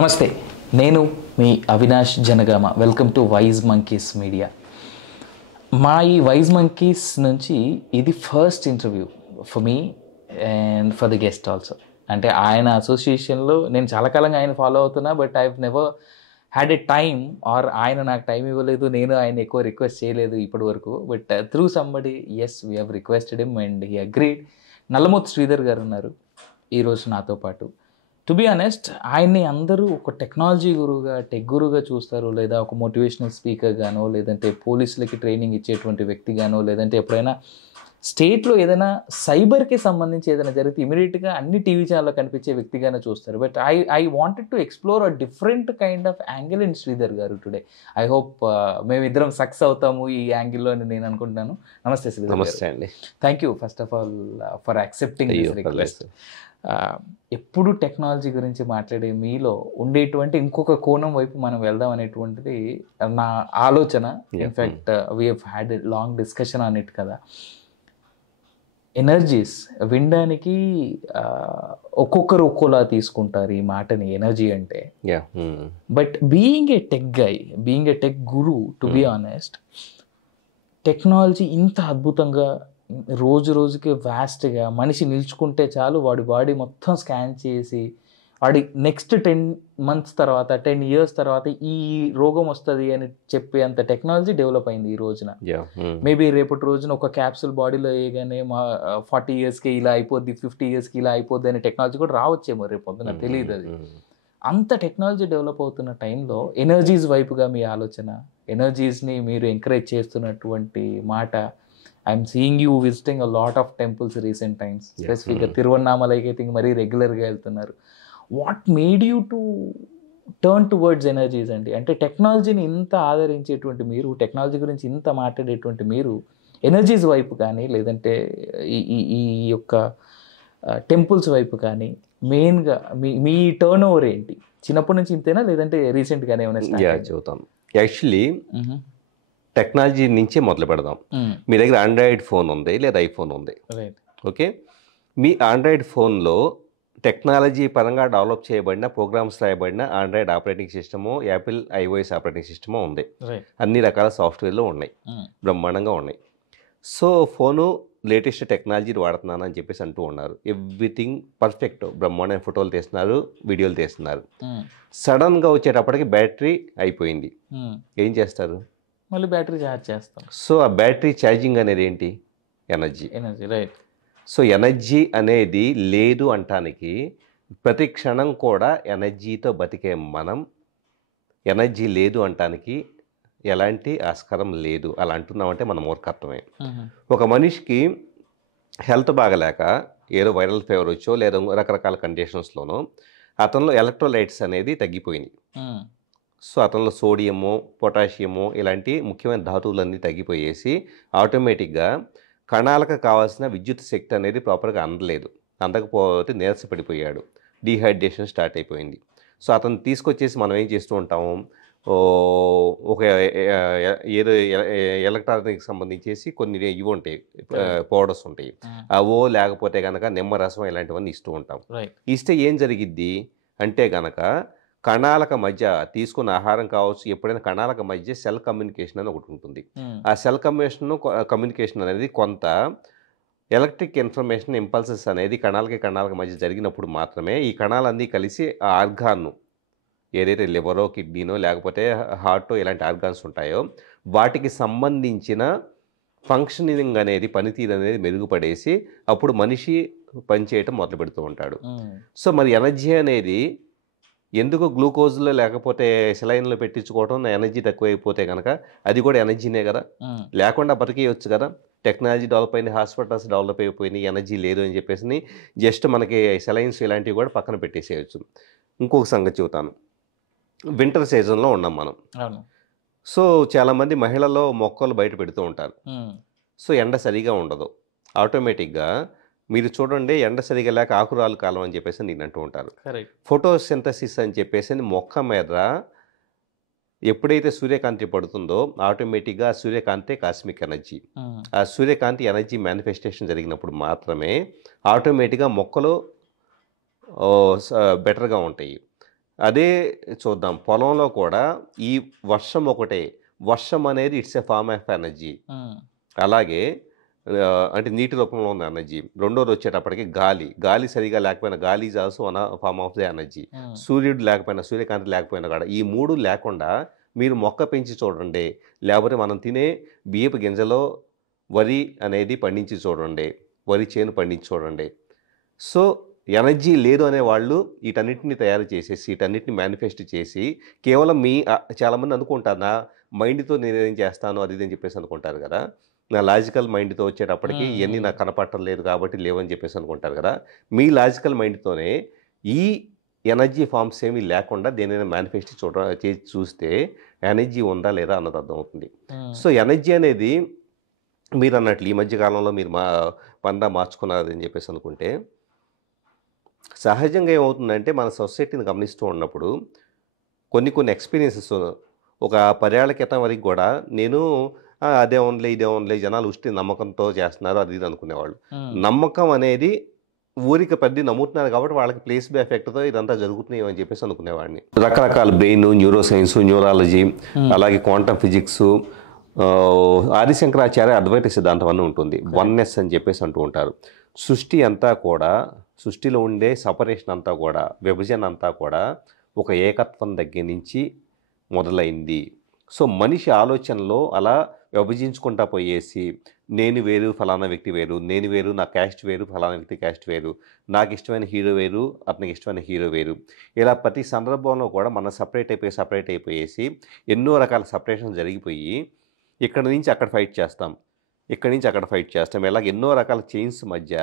నమస్తే, నేను మీ Avinash Janagama. Welcome to wise monkeys media. మా ఈ వైజ్ మంకీస్ నుంచి ఇది ఫస్ట్ ఇంటర్వ్యూ ఫర్ మీ and for the guest also. అంటే ఆయన అసోసియేషన్లో నేను చాలా కాలంగా ఆయన ఫాలో అవుతున్నా, but I never had a time or ఆయన నాకు టైం ఇవ్వలేదు, నేను ఆయన ఎక్కువ రిక్వెస్ట్ చేయలేదు ఇప్పటి వరకు. But through somebody's we have requested him and he agreed. Nallamothu Sridhar గారు ఉన్నారు ఈరోజు నాతో పాటు. టు బీ ఆనెస్ట్, ఆయన్ని అందరూ ఒక టెక్నాలజీ గురువుగా, టెక్ గురువుగా చూస్తారు, లేదా ఒక మోటివేషనల్ స్పీకర్ గానో, లేదంటే పోలీసులకి ట్రైనింగ్ ఇచ్చేటువంటి వ్యక్తి గానో, లేదంటే ఎప్పుడైనా స్టేట్లో ఏదైనా సైబర్కి సంబంధించి ఏదైనా జరిగితే ఇమీడియట్గా అన్ని టీవీ ఛానల్లో కనిపించే వ్యక్తిగానే చూస్తారు. But I wanted to explore a different kind of angle in Sridhar గారు టుడే. ఐ హోప్ మేమిద్దరం సక్సెస్ అవుతాము ఈ యాంగిల్లో అని నేను అనుకుంటున్నాను. నమస్తే శ్రీధర్. నమస్తే అండి. Thank you first of all for accepting this request. ఎప్పుడు టెక్నాలజీ గురించి మాట్లాడే మీలో ఉండేటువంటి ఇంకొక కోణం వైపు మనం వెళ్దాం అనేటువంటిది నా ఆలోచన. In fact we have had a long discussion on it కదా. ఎనర్జీస్ వినడానికి ఒక్కొక్కరు ఒక్కోలా తీసుకుంటారు ఈ మాటని, ఎనర్జీ అంటే. But being a tech guy, being a tech guru, to be honest, technology ఇంత అద్భుతంగా రోజు రోజుకి వ్యాస్ట్గా మనిషి నిల్చుకుంటే చాలు వాడి బాడీ మొత్తం స్కాన్ చేసి వాడి నెక్స్ట్ 10 months తర్వాత 10 years తర్వాత ఈ రోగం వస్తుంది అని చెప్పే అంత టెక్నాలజీ డెవలప్ అయింది ఈ రోజున. మేబీ రేపటి రోజున ఒక క్యాప్సూల్ బాడీలో వేయగానే మా 40 yearsకి ఇలా అయిపోద్ది, 50 yearsకి ఇలా అయిపోద్ది అనే టెక్నాలజీ కూడా రావచ్చేమో రేపు పొద్దున, తెలియదు అది. అంత టెక్నాలజీ డెవలప్ అవుతున్న టైంలో ఎనర్జీస్ వైపుగా మీ ఆలోచన, ఎనర్జీస్ని మీరు ఎంకరేజ్ చేస్తున్నటువంటి మాట. I'm seeing you visiting a lot of temples recent times, స్పెసిఫిక్గా తిరువన్నామలైకి అయితే ఇంక మరీ రెగ్యులర్గా వెళ్తున్నారు. What made you to turn towards energies అండి? అంటే టెక్నాలజీని ఇంత ఆదరించేటువంటి మీరు, టెక్నాలజీ గురించి ఇంత మాట్లాడేటువంటి మీరు, ఎనర్జీస్ వైపు కానీ లేదంటే ఈ యొక్క టెంపుల్స్ వైపు కానీ మెయిన్గా మీ టర్న్ ఓవర్ ఏంటి? చిన్నప్పటి నుంచి ఇంతేనా లేదంటే రీసెంట్గానే ఏమైనా? చెబుతాం. యాక్చువల్లీ టెక్నాలజీ నుంచే మొదలు పెడదాం. మీ దగ్గర ఆండ్రాయిడ్ ఫోన్ ఉంది లేదా ఐఫోన్ ఉంది, ఓకే? మీ ఆండ్రాయిడ్ ఫోన్లో టెక్నాలజీ పరంగా డెవలప్ చేయబడిన, ప్రోగ్రామ్స్ రాయబడిన Android operating system, Apple iOS operating system ఉంది. అన్ని రకాల సాఫ్ట్వేర్లు ఉన్నాయి, బ్రహ్మాండంగా ఉన్నాయి. సో ఫోను లేటెస్ట్ టెక్నాలజీని వాడుతున్నాను అని చెప్పేసి అంటూ ఉన్నారు. ఎవ్రీథింగ్ పర్ఫెక్ట్, బ్రహ్మాండమైన ఫోటోలు తీస్తున్నారు, వీడియోలు తీస్తున్నారు. సడన్గా వచ్చేటప్పటికి బ్యాటరీ అయిపోయింది. ఏం చేస్తారు? మళ్ళీ బ్యాటరీ ఛార్జ్ చేస్తాం. సో ఆ బ్యాటరీ ఛార్జింగ్ అనేది ఏంటి? ఎనర్జీ. రైట్. సో ఎనర్జీ అనేది లేదు అంటానికి ప్రతి క్షణం కూడా ఎనర్జీతో బతికే మనం ఎనర్జీ లేదు అంటానికి ఎలాంటి ఆస్కారం లేదు. అలా అంటున్నామంటే మన మూర్ఖత్వమే. ఒక మనిషికి హెల్త్ బాగలేక ఏదో వైరల్ ఫీవర్ వచ్చో లేదా రకరకాల కండిషన్స్లోనో అతనిలో ఎలక్ట్రోలైట్స్ అనేది తగ్గిపోయినాయి. సో అతనిలో సోడియము, పొటాషియము ఇలాంటి ముఖ్యమైన ధాతువులన్నీ తగ్గిపోయేసి ఆటోమేటిక్గా కణాలకు కావాల్సిన విద్యుత్ శక్తి అనేది ప్రాపర్గా అందలేదు. అందకపోతే నీరసపడిపోయాడు, డీహైడ్రేషన్ స్టార్ట్ అయిపోయింది. సో అతను తీసుకొచ్చేసి మనం ఏం చేస్తూ ఉంటాము, ఒక ఏదో ఎలక్ట్రానిక్ సంబంధించేసి కొన్ని ఇవి ఉంటాయి, పౌడర్స్ ఉంటాయి, అవో లేకపోతే కనుక నిమ్మరసం ఇలాంటివన్నీ ఇస్తూ ఉంటాం. ఇస్తే ఏం జరిగిద్ది అంటే కనుక కణాలకు మధ్య తీసుకున్న ఆహారం కావచ్చు, ఎప్పుడైనా కణాలకు మధ్య సెల్ కమ్యూనికేషన్ అని ఒకటి ఉంటుంది. ఆ సెల్ కమ్యూనికేషన్ అనేది కొంత ఎలక్ట్రిక్ ఇన్ఫర్మేషన్ ఇంపల్సెస్ అనేది కణాలకి మధ్య జరిగినప్పుడు మాత్రమే ఈ కణాలన్నీ కలిసి ఆ ఆర్గాన్ను, ఏదైతే లివరో, కిడ్నీనో లేకపోతే హార్టో ఇలాంటి ఆర్గాన్స్ ఉంటాయో వాటికి సంబంధించిన ఫంక్షనింగ్ అనేది, పనితీరు అనేది మెరుగుపడేసి అప్పుడు మనిషి పనిచేయటం మొదలు పెడుతూ ఉంటాడు. సో మరి ఎనర్జీ అనేది ఎందుకు గ్లూకోజ్లో లేకపోతే సెలైన్లో పెట్టించుకోవడం, ఎనర్జీ తక్కువైపోతే కనుక అది కూడా ఎనర్జీనే కదా, లేకుండా బతికేయచ్చు కదా. టెక్నాలజీ డెవలప్ అయింది, హాస్పిటల్స్ డెవలప్ అయిపోయినాయి, ఎనర్జీ లేదు అని చెప్పేసి జస్ట్ మనకి సెలైన్స్ ఇలాంటివి కూడా పక్కన పెట్టేసేయచ్చు. ఇంకొక సంగతి చెబుతాను. వింటర్ సీజన్లో ఉన్నాం మనం. సో చాలామంది మహిళల్లో మొక్కలు బయట పెడుతూ ఉంటారు. సో ఎండ సరిగా ఉండదు. ఆటోమేటిక్గా మీరు చూడండి, ఎండ సరిగా లేక ఆకురాలు కాలం అని చెప్పేసి నేను అంటూ ఉంటారు. ఫోటోసింథసిస్ అని చెప్పేసి మొక్క మీద ఎప్పుడైతే సూర్యకాంతి పడుతుందో ఆటోమేటిక్గా సూర్యకాంతే కాస్మిక్ ఎనర్జీ. ఆ సూర్యకాంతి ఎనర్జీ మేనిఫెస్టేషన్ జరిగినప్పుడు మాత్రమే ఆటోమేటిక్గా మొక్కలు బెటర్గా ఉంటాయి. అదే చూద్దాం, పొలంలో కూడా ఈ వర్షం ఒకటే, వర్షం అనేది it's a form of energy. అలాగే అంటే నీటి రూపంలో ఉన్న ఎనర్జీ. రెండోది వచ్చేటప్పటికి గాలి, గాలి సరిగా లేకపోయినా గాలి is also one form of the energy. సూర్యుడు లేకపోయినా, సూర్యకాంతి లేకపోయినా కూడా ఈ మూడు లేకుండా మీరు మొక్క పెంచి చూడండి, లేకపోతే మనం తినే బియ్యపు గింజలో వరి అనేది పండించి చూడండి, వరి చేను పండించి చూడండి. సో ఎనర్జీ లేదు అనే వాళ్ళు వీటన్నిటిని తయారు చేసేసి వీటన్నిటిని మేనిఫెస్ట్ చేసి కేవలం చాలామంది అనుకుంటారు నా మైండ్తో నేనేం చేస్తాను అది ఇది అని చెప్పేసి అనుకుంటారు కదా, నా లాజికల్ మైండ్తో వచ్చేటప్పటికి ఇవన్నీ నాకు కనపడటం లేదు కాబట్టి లేవని చెప్పేసి అనుకుంటారు కదా. మీ లాజికల్ మైండ్తోనే ఈ ఎనర్జీ ఫార్మ్స్ ఏమీ లేకుండా దేనైనా మేనిఫెస్ట్ చేసి చూస్తే ఎనర్జీ ఉందా లేదా అన్నది అర్థమవుతుంది. సో ఎనర్జీ అనేది మీరు అన్నట్లు ఈ మధ్య కాలంలో మీరు పందా మార్చుకున్నారు అని చెప్పేసి అనుకుంటే, సహజంగా ఏమవుతుందంటే మన సొసైటీని గమనిస్తూ ఉన్నప్పుడు కొన్ని ఎక్స్పీరియన్సెస్ ఒక 10 ఏళ్ల క్రితం వరకు కూడా నేను అదే ఓన్లే ఇదే ఓన్లే జనాలు ఉష్టి నమ్మకంతో చేస్తున్నారు అది ఇది అనుకునేవాళ్ళు. నమ్మకం అనేది ఊరికి పెద్ద నమ్ముతున్నారు కాబట్టి వాళ్ళకి ప్లేస్బో ఎఫెక్ట్తో ఇదంతా జరుగుతున్నాయి అని చెప్పేసి అనుకునేవాడిని. రకరకాల బ్రెయిన్, న్యూరో సైన్స్, న్యూరాలజీ, అలాగే క్వాంటమ్ ఫిజిక్స్, ఆదిశంకరాచార్య అద్వైత సిద్ధాంతం అని ఉంటుంది, వన్నెస్ అని చెప్పేసి అంటూ ఉంటారు. సృష్టి అంతా కూడా, సృష్టిలో ఉండే సపరేషన్ అంతా కూడా, విభజన అంతా కూడా ఒక ఏకత్వం దగ్గర నుంచి మొదలైంది. సో మనిషి ఆలోచనలో అలా విభజించుకుంటా పోయేసి నేను వేరు ఫలానా వ్యక్తి వేరు, నేను వేరు నా క్యాస్ట్ వేరు ఫలానా వ్యక్తి క్యాస్ట్ వేరు, నాకు ఇష్టమైన హీరో వేరు అతనికి ఇష్టమైన హీరో వేరు, ఇలా ప్రతి సందర్భంలో కూడా మనం సపరేట్ అయిపోయేసి ఎన్నో రకాల సపరేషన్ జరిగిపోయి ఇక్కడ నుంచి అక్కడ ఫైట్ చేస్తాం, ఇక్కడి నుంచి అక్కడ ఫైట్ చేస్తాం. ఇలాగ ఎన్నో రకాల చైన్స్ మధ్య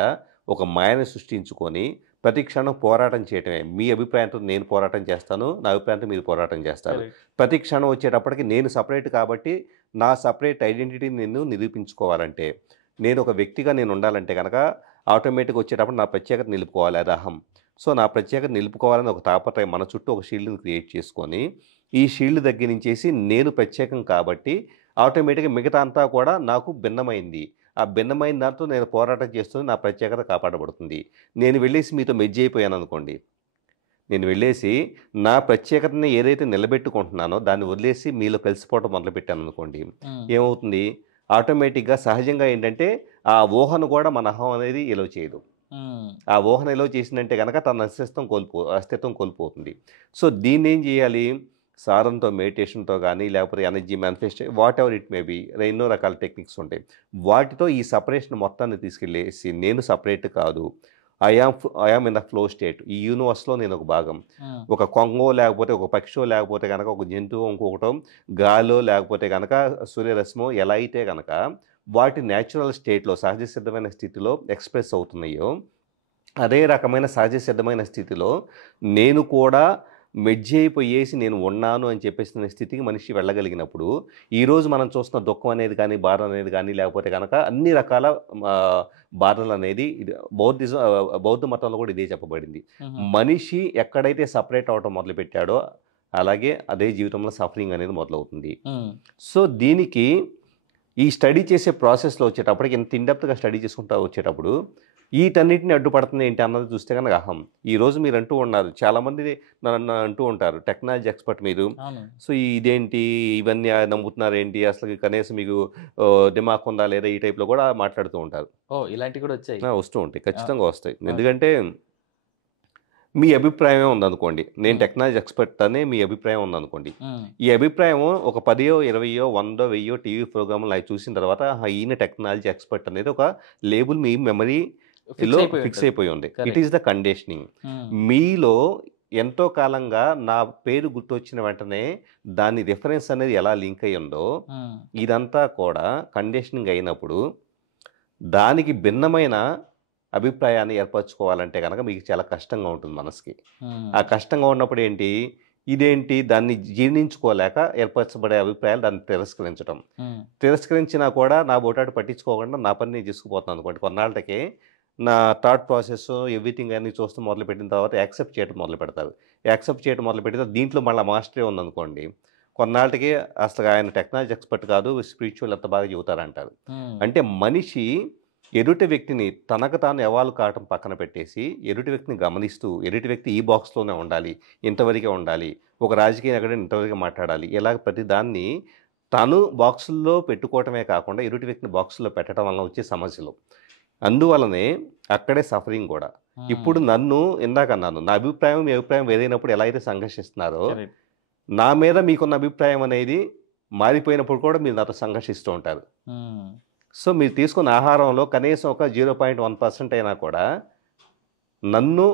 ఒక మాయను సృష్టించుకొని ప్రతి క్షణం పోరాటం చేయటమే. మీ అభిప్రాయంతో నేను పోరాటం చేస్తాను, నా అభిప్రాయంతో మీరు పోరాటం చేస్తారు. ప్రతి క్షణం వచ్చేటప్పటికి నేను సపరేట్ కాబట్టి నా సపరేట్ ఐడెంటిటీని నేను నిరూపించుకోవాలంటే, నేను ఒక వ్యక్తిగా నేను ఉండాలంటే కనుక ఆటోమేటిక్గా వచ్చేటప్పుడు నా ప్రత్యేకత నిలుపుకోవాలి, అది అహం. సో నా ప్రత్యేకత నిలుపుకోవాలని ఒక తాపత్రయం మన చుట్టూ ఒక షీల్డ్ని క్రియేట్ చేసుకొని ఈ షీల్డ్ దగ్గర నుంచేసి నేను ప్రత్యేకం కాబట్టి ఆటోమేటిక్గా మిగతా అంతా కూడా నాకు భిన్నమైంది. ఆ భిన్నమైన దాంతో నేను పోరాటం చేస్తూ నా ప్రత్యేకత కాపాడబడుతుంది. నేను వెళ్ళేసి మీతో మెర్జ్ అయిపోయాను అనుకోండి, నేను వెళ్ళేసి నా ప్రత్యేకతని ఏదైతే నిలబెట్టుకుంటున్నానో దాన్ని వదిలేసి మీలో కలిసిపోవటం మొదలుపెట్టాను అనుకోండి, ఏమవుతుంది ఆటోమేటిక్గా సహజంగా ఏంటంటే ఆ ఊహను కూడా మన అహం అనేది ఎలో చేయదు. ఆ ఊహను ఎలో చేసిందంటే కనుక తన అస్తిత్వం కోల్పోతుంది. సో దీన్ని ఏం చేయాలి, సారంతో, మెడిటేషన్తో కానీ లేకపోతే energy manifest whatever it may be, ఎన్నో రకాల టెక్నిక్స్ ఉంటాయి. వాటితో ఈ సపరేషన్ మొత్తాన్ని తీసుకెళ్ళేసి నేను సపరేట్ కాదు, I am in the flow state, ఈ యూనివర్స్లో నేను ఒక భాగం. ఒక కొంగో లేకపోతే ఒక పక్షో లేకపోతే కనుక ఒక జంతువు ఇంకొకటో గాలో లేకపోతే కనుక సూర్యరశ్మో ఎలా అయితే కనుక వాటి న్యాచురల్ స్టేట్లో సహజ సిద్ధమైన స్థితిలో ఎక్స్ప్రెస్ అవుతున్నాయో అదే రకమైన సహజ సిద్ధమైన స్థితిలో నేను కూడా మెర్జ్ అయిపోయేసి నేను ఉన్నాను అని చెప్పేసిన స్థితికి మనిషి వెళ్ళగలిగినప్పుడు ఈరోజు మనం చూస్తున్న దుఃఖం అనేది కానీ బాధ అనేది కానీ లేకపోతే కనుక అన్ని రకాల బాధలు అనేది బౌద్ధ మతంలో కూడా ఇదే చెప్పబడింది. మనిషి ఎక్కడైతే సపరేట్ అవటం మొదలుపెట్టాడో అలాగే అదే జీవితంలో సఫరింగ్ అనేది మొదలవుతుంది. సో దీనికి ఈ స్టడీ చేసే ప్రాసెస్లో వచ్చేటప్పటికి ఇంత ఇన్డెప్త్గా స్టడీ చేసుకుంటూ వచ్చేటప్పుడు వీటన్నిటిని అడ్డుపడుతుంది ఏంటి అన్నది చూస్తే కనుక అహం. ఈరోజు మీరు అంటూ ఉన్నారు, చాలామంది నన్ను అంటూ ఉంటారు టెక్నాలజీ ఎక్స్పర్ట్ మీరు, సో ఇదేంటి ఇవన్నీ నమ్ముతున్నారు ఏంటి, అసలు కనీసం మీకు దిమాగ్ ఉందా లేదా, ఈ టైప్లో కూడా మాట్లాడుతూ ఉంటారు. ఇలాంటివి కూడా వచ్చాయి, వస్తూ ఉంటాయి, ఖచ్చితంగా వస్తాయి. ఎందుకంటే మీ అభిప్రాయమే ఉందనుకోండి, నేను టెక్నాలజీ ఎక్స్పర్ట్ అనే మీ అభిప్రాయం ఉందనుకోండి, ఈ అభిప్రాయం ఒక 10, 20, 100, 1000 టీవీ ప్రోగ్రాములు అవి చూసిన తర్వాత ఈయన టెక్నాలజీ ఎక్స్పర్ట్ అనేది ఒక లేబుల్ మీ మెమరీ ఫిక్స్ అయిపోయి ఉంది. It is the conditioning. మీలో ఎంతో కాలంగా నా పేరు గుర్తొచ్చిన వెంటనే దాని రిఫరెన్స్ అనేది ఎలా లింక్ అయ్యి ఉందో ఇదంతా కూడా కండిషనింగ్ అయినప్పుడు దానికి భిన్నమైన అభిప్రాయాన్ని ఏర్పరచుకోవాలంటే కనుక మీకు చాలా కష్టంగా ఉంటుంది మనసుకి. ఆ కష్టంగా ఉన్నప్పుడు ఏంటి, ఇదేంటి దాన్ని జీర్ణించుకోలేక ఏర్పరచబడే అభిప్రాయాలు దాన్ని తిరస్కరించినా కూడా నా బోటాటు పట్టించుకోకుండా నా పని నేను చేసుకుపోతున్నాను అనుకోండి, కొన్నాళ్ళకే నా థాట్ ప్రాసెస్ ఎవ్రీథింగ్ అన్ని చూస్తూ మొదలుపెట్టిన తర్వాత యాక్సెప్ట్ చేయడం మొదలు పెడతారు. యాక్సెప్ట్ చేయడం మొదలు పెట్టిన దీంట్లో మళ్ళీ మాస్టరీ ఉందనుకోండి, కొన్నాళ్ళకి అసలు ఆయన టెక్నాలజీ ఎక్స్పర్ట్ కాదు, స్పిరిచువల్ ఎంత బాగా చెబుతారంటారు. అంటే మనిషి ఎదుటి వ్యక్తిని తనకు తాను ఎవాల్వ్ కావటం పక్కన పెట్టేసి, ఎదుటి వ్యక్తిని గమనిస్తూ, ఎదుటి వ్యక్తి ఈ బాక్స్‌లోనే ఉండాలి, ఇంతవరకే ఉండాలి, ఒక రాజకీయ నాయకుడు ఇంతవరకే మాట్లాడాలి. ఇలాగ ప్రతి దాన్ని తను బాక్సుల్లో పెట్టుకోవటమే కాకుండా, ఎదుటి వ్యక్తిని బాక్సుల్లో పెట్టడం వలన వచ్చే సమస్యలు. అందువలనే అక్కడే సఫరింగ్ కూడా. ఇప్పుడు నన్ను ఇందాకన్నాను, నా అభిప్రాయం, మీ అభిప్రాయం వేరైనప్పుడు ఎలా అయితే సంఘర్షిస్తున్నారో, నా మీద మీకున్న అభిప్రాయం అనేది మారిపోయినప్పుడు కూడా మీరు నాతో సంఘర్షిస్తూ ఉంటారు. సో మీరు తీసుకున్న ఆహారంలో కనీసం ఒక 0.1% అయినా కూడా నన్ను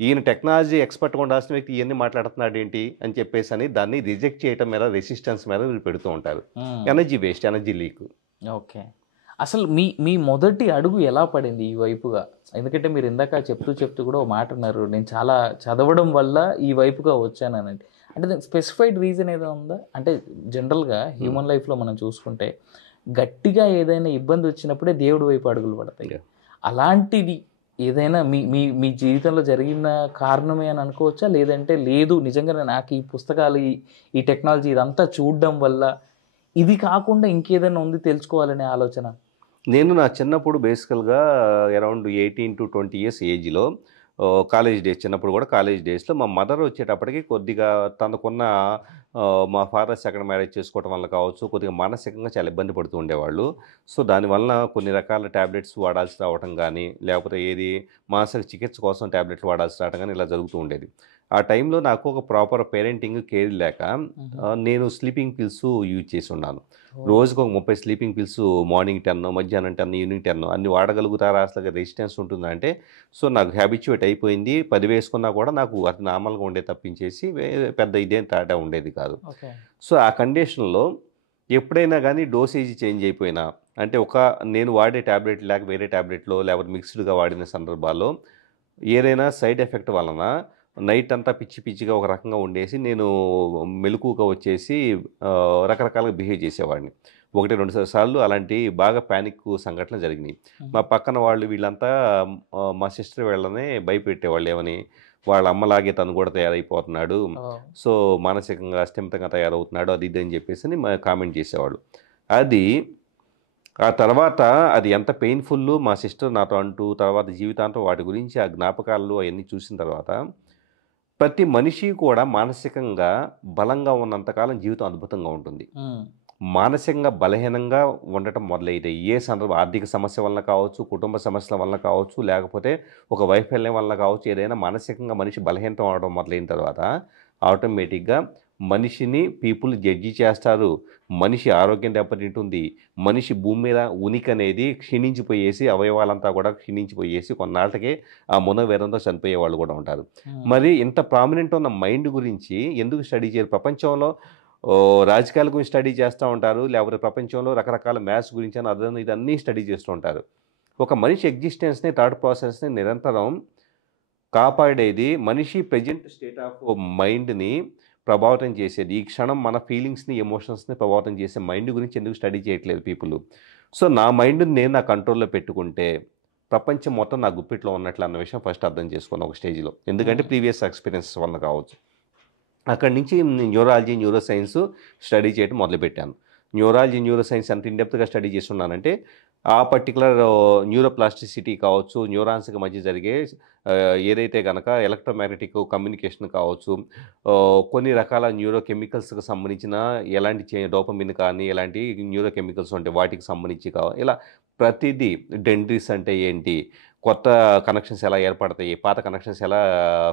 ఈయన టెక్నాలజీ ఎక్స్పర్ట్గా ఉండాల్సిన వ్యక్తి ఇవన్నీ మాట్లాడుతున్నాడు ఏంటి అని చెప్పేసి అని దాన్ని రిజెక్ట్ చేయటం మీద, రెసిస్టెన్స్ మీద మీరు పెడుతూ ఉంటారు. Energy waste, energy leak. Okay, అసలు మీ మీ మొదటి అడుగు ఎలా పడింది ఈ వైపుగా? ఎందుకంటే మీరు ఇందాక చెప్తూ కూడా ఒక మాట అన్నారు, నేను చాలా చదవడం వల్ల ఈ వైపుగా వచ్చానని. అంటే దానికి స్పెసిఫైడ్ రీజన్ ఏదో ఉందా? అంటే జనరల్గా హ్యూమన్ లైఫ్లో మనం చూసుకుంటే గట్టిగా ఏదైనా ఇబ్బంది వచ్చినప్పుడే దేవుడి వైపు అడుగులు పడతాయి. అలాంటిది ఏదైనా మీ మీ మీ జీవితంలో జరిగిన కారణమే అని అనుకోవచ్చా? లేదంటే లేదు నిజంగానే నాకు ఈ పుస్తకాలు, ఈ టెక్నాలజీ ఇదంతా చూడడం వల్ల ఇది కాకుండా ఇంకేదైనా ఉంది తెలుసుకోవాలనే ఆలోచన? నేను నా చిన్నప్పుడు బేసికల్గా అరౌండ్ 18 to 20 years ఏజ్లో కాలేజ్ డేస్, చిన్నప్పుడు కూడా కాలేజ్ డేస్లో మా మదర్ వచ్చేటప్పటికి కొద్దిగా తనకున్న మా ఫాదర్ సెకండ్ మ్యారేజ్ చేసుకోవడం వల్ల కావచ్చు, కొద్దిగా మానసికంగా చాలా ఇబ్బంది పడుతూ ఉండేవాళ్ళు. సో దానివల్ల కొన్ని రకాల ట్యాబ్లెట్స్ వాడాల్సి రావడం కానీ, లేకపోతే ఏది మానసిక చికిత్స కోసం ట్యాబ్లెట్లు వాడాల్సి రావడం కానీ ఇలా జరుగుతూ ఉండేది. ఆ టైంలో నాకు ఒక ప్రాపర్ పేరెంటింగ్ కేర్ లేక నేను స్లీపింగ్ పిల్స్ యూజ్ చేసి ఉన్నాను. రోజుకు ఒక 30 స్లీపింగ్ పిల్స్, మార్నింగ్ 10, మధ్యాహ్నం 10, ఈవినింగ్ 10 అన్ని వాడగలుగుతారా? అసలు రెసిస్టెన్స్ ఉంటుందా అంటే, సో నాకు హ్యాబిచ్యువేట్ అయిపోయింది. 10 వేసుకున్నా కూడా నాకు అది నార్మల్గా ఉండే తప్పించేసి పెద్ద ఇదేం తేడా ఉండేది కాదు. సో ఆ కండిషన్లో ఎప్పుడైనా కానీ డోసేజ్ చేంజ్ అయిపోయినా, అంటే నేను వాడే ట్యాబ్లెట్ లేక వేరే ట్యాబ్లెట్లో లేకపోతే మిక్స్డ్గా వాడిన సందర్భాల్లో ఏదైనా సైడ్ ఎఫెక్ట్ వలన నైట్ అంతా పిచ్చి పిచ్చిగా ఒక రకంగా ఉండేసి నేను మెలకుగా వచ్చేసి రకరకాలుగా బిహేవ్ చేసేవాడిని. 1-2 సార్లు అలాంటి బాగా ప్యానిక్ సంఘటనలు జరిగినాయి. మా పక్కన వాళ్ళు వీళ్ళంతా మా సిస్టర్ వీళ్ళనే భయపెట్టేవాళ్ళు, ఏమని, వాళ్ళ అమ్మలాగే తను కూడా తయారైపోతున్నాడు, సో మానసికంగా అస్థిమితంగా తయారవుతున్నాడు, అది ఇది అని చెప్పేసి కామెంట్ చేసేవాళ్ళు. ఆ తర్వాత అది ఎంత పెయిన్ఫుల్ మా సిస్టర్ నాతో అంటూ, తర్వాత జీవితాంతం వాటి గురించి ఆ జ్ఞాపకాలు అవన్నీ చూసిన తర్వాత ప్రతి మనిషి కూడా మానసికంగా బలంగా ఉన్నంతకాలం జీవితం అద్భుతంగా ఉంటుంది. మానసికంగా బలహీనంగా ఉండటం మొదలైతే ఏ సందర్భం, ఆర్థిక సమస్య వల్ల కావచ్చు, కుటుంబ సమస్యల వల్ల కావచ్చు, లేకపోతే ఒక వైఫల్యం వల్ల కావచ్చు, ఏదైనా మానసికంగా మనిషి బలహీనత అవడం మొదలైన తర్వాత ఆటోమేటిక్గా మనిషిని పీపుల్ జడ్జి చేస్తారు, మనిషి ఆరోగ్యం దెబ్బతింటుంది, మనిషి భూమి మీద ఉనికి అనేది క్షీణించిపోయేసి, అవయవాలంతా కూడా క్షీణించిపోయేసి కొన్నాళ్ళకే ఆ మనోవేదంతో చనిపోయే వాళ్ళు కూడా ఉంటారు. మరి ఇంత ప్రామినెంట్ ఉన్న మైండ్ గురించి ఎందుకు స్టడీ చేయరు? ప్రపంచంలో రాజకీయాల గురించి స్టడీ చేస్తూ ఉంటారు, లేకపోతే ప్రపంచంలో రకరకాల మ్యాథ్స్ గురించి అని అదన్నీ ఇదన్నీ స్టడీ చేస్తూ ఉంటారు. ఒక మనిషి ఎగ్జిస్టెన్స్ని, థాట్ ప్రాసెస్ని నిరంతరం కాపాడేది మనిషి ప్రజెంట్ స్టేట్ ఆఫ్ మైండ్ని ప్రభావితం చేసేది. ఈ క్షణం మన ఫీలింగ్స్ని, ఎమోషన్స్ని ప్రభావితం చేసే మైండ్ గురించి ఎందుకు స్టడీ చేయట్లేదు పీపుల్? సో నా మైండ్ని నేను నా కంట్రోల్లో పెట్టుకుంటే ప్రపంచం మొత్తం నా గుప్పిట్లో ఉన్నట్లు అన్న విషయం ఫస్ట్ అర్థం చేసుకున్నాను ఒక స్టేజ్లో. ఎందుకంటే ప్రీవియస్ ఎక్స్పీరియన్సెస్ వల్ల కావచ్చు. అక్కడి నుంచి న్యూరాలజీ, న్యూరో సైన్స్ స్టడీ చేయడం మొదలుపెట్టాను. న్యూరాలజీ, న్యూరో సైన్స్ ఎంత ఇన్డెప్త్గా స్టడీ చేస్తున్నానంటే, ఆ పర్టికులర్ న్యూరోప్లాస్టిసిటీ కావచ్చు, న్యూరాన్స్కి మధ్య జరిగే ఏదైతే కనుక ఎలక్ట్రోమాగ్నెటిక్ కమ్యూనికేషన్ కావచ్చు, కొన్ని రకాల న్యూరో కెమికల్స్కి సంబంధించిన ఎలాంటి డోపమిన్ కానీ ఎలాంటి న్యూరో కెమికల్స్ ఉంటాయి వాటికి సంబంధించి ఇలా ప్రతిదీ, డెండ్రిస్ అంటే ఏంటి, కొత్త కనెక్షన్స్ ఎలా ఏర్పడతాయి, పాత కనెక్షన్స్ ఎలా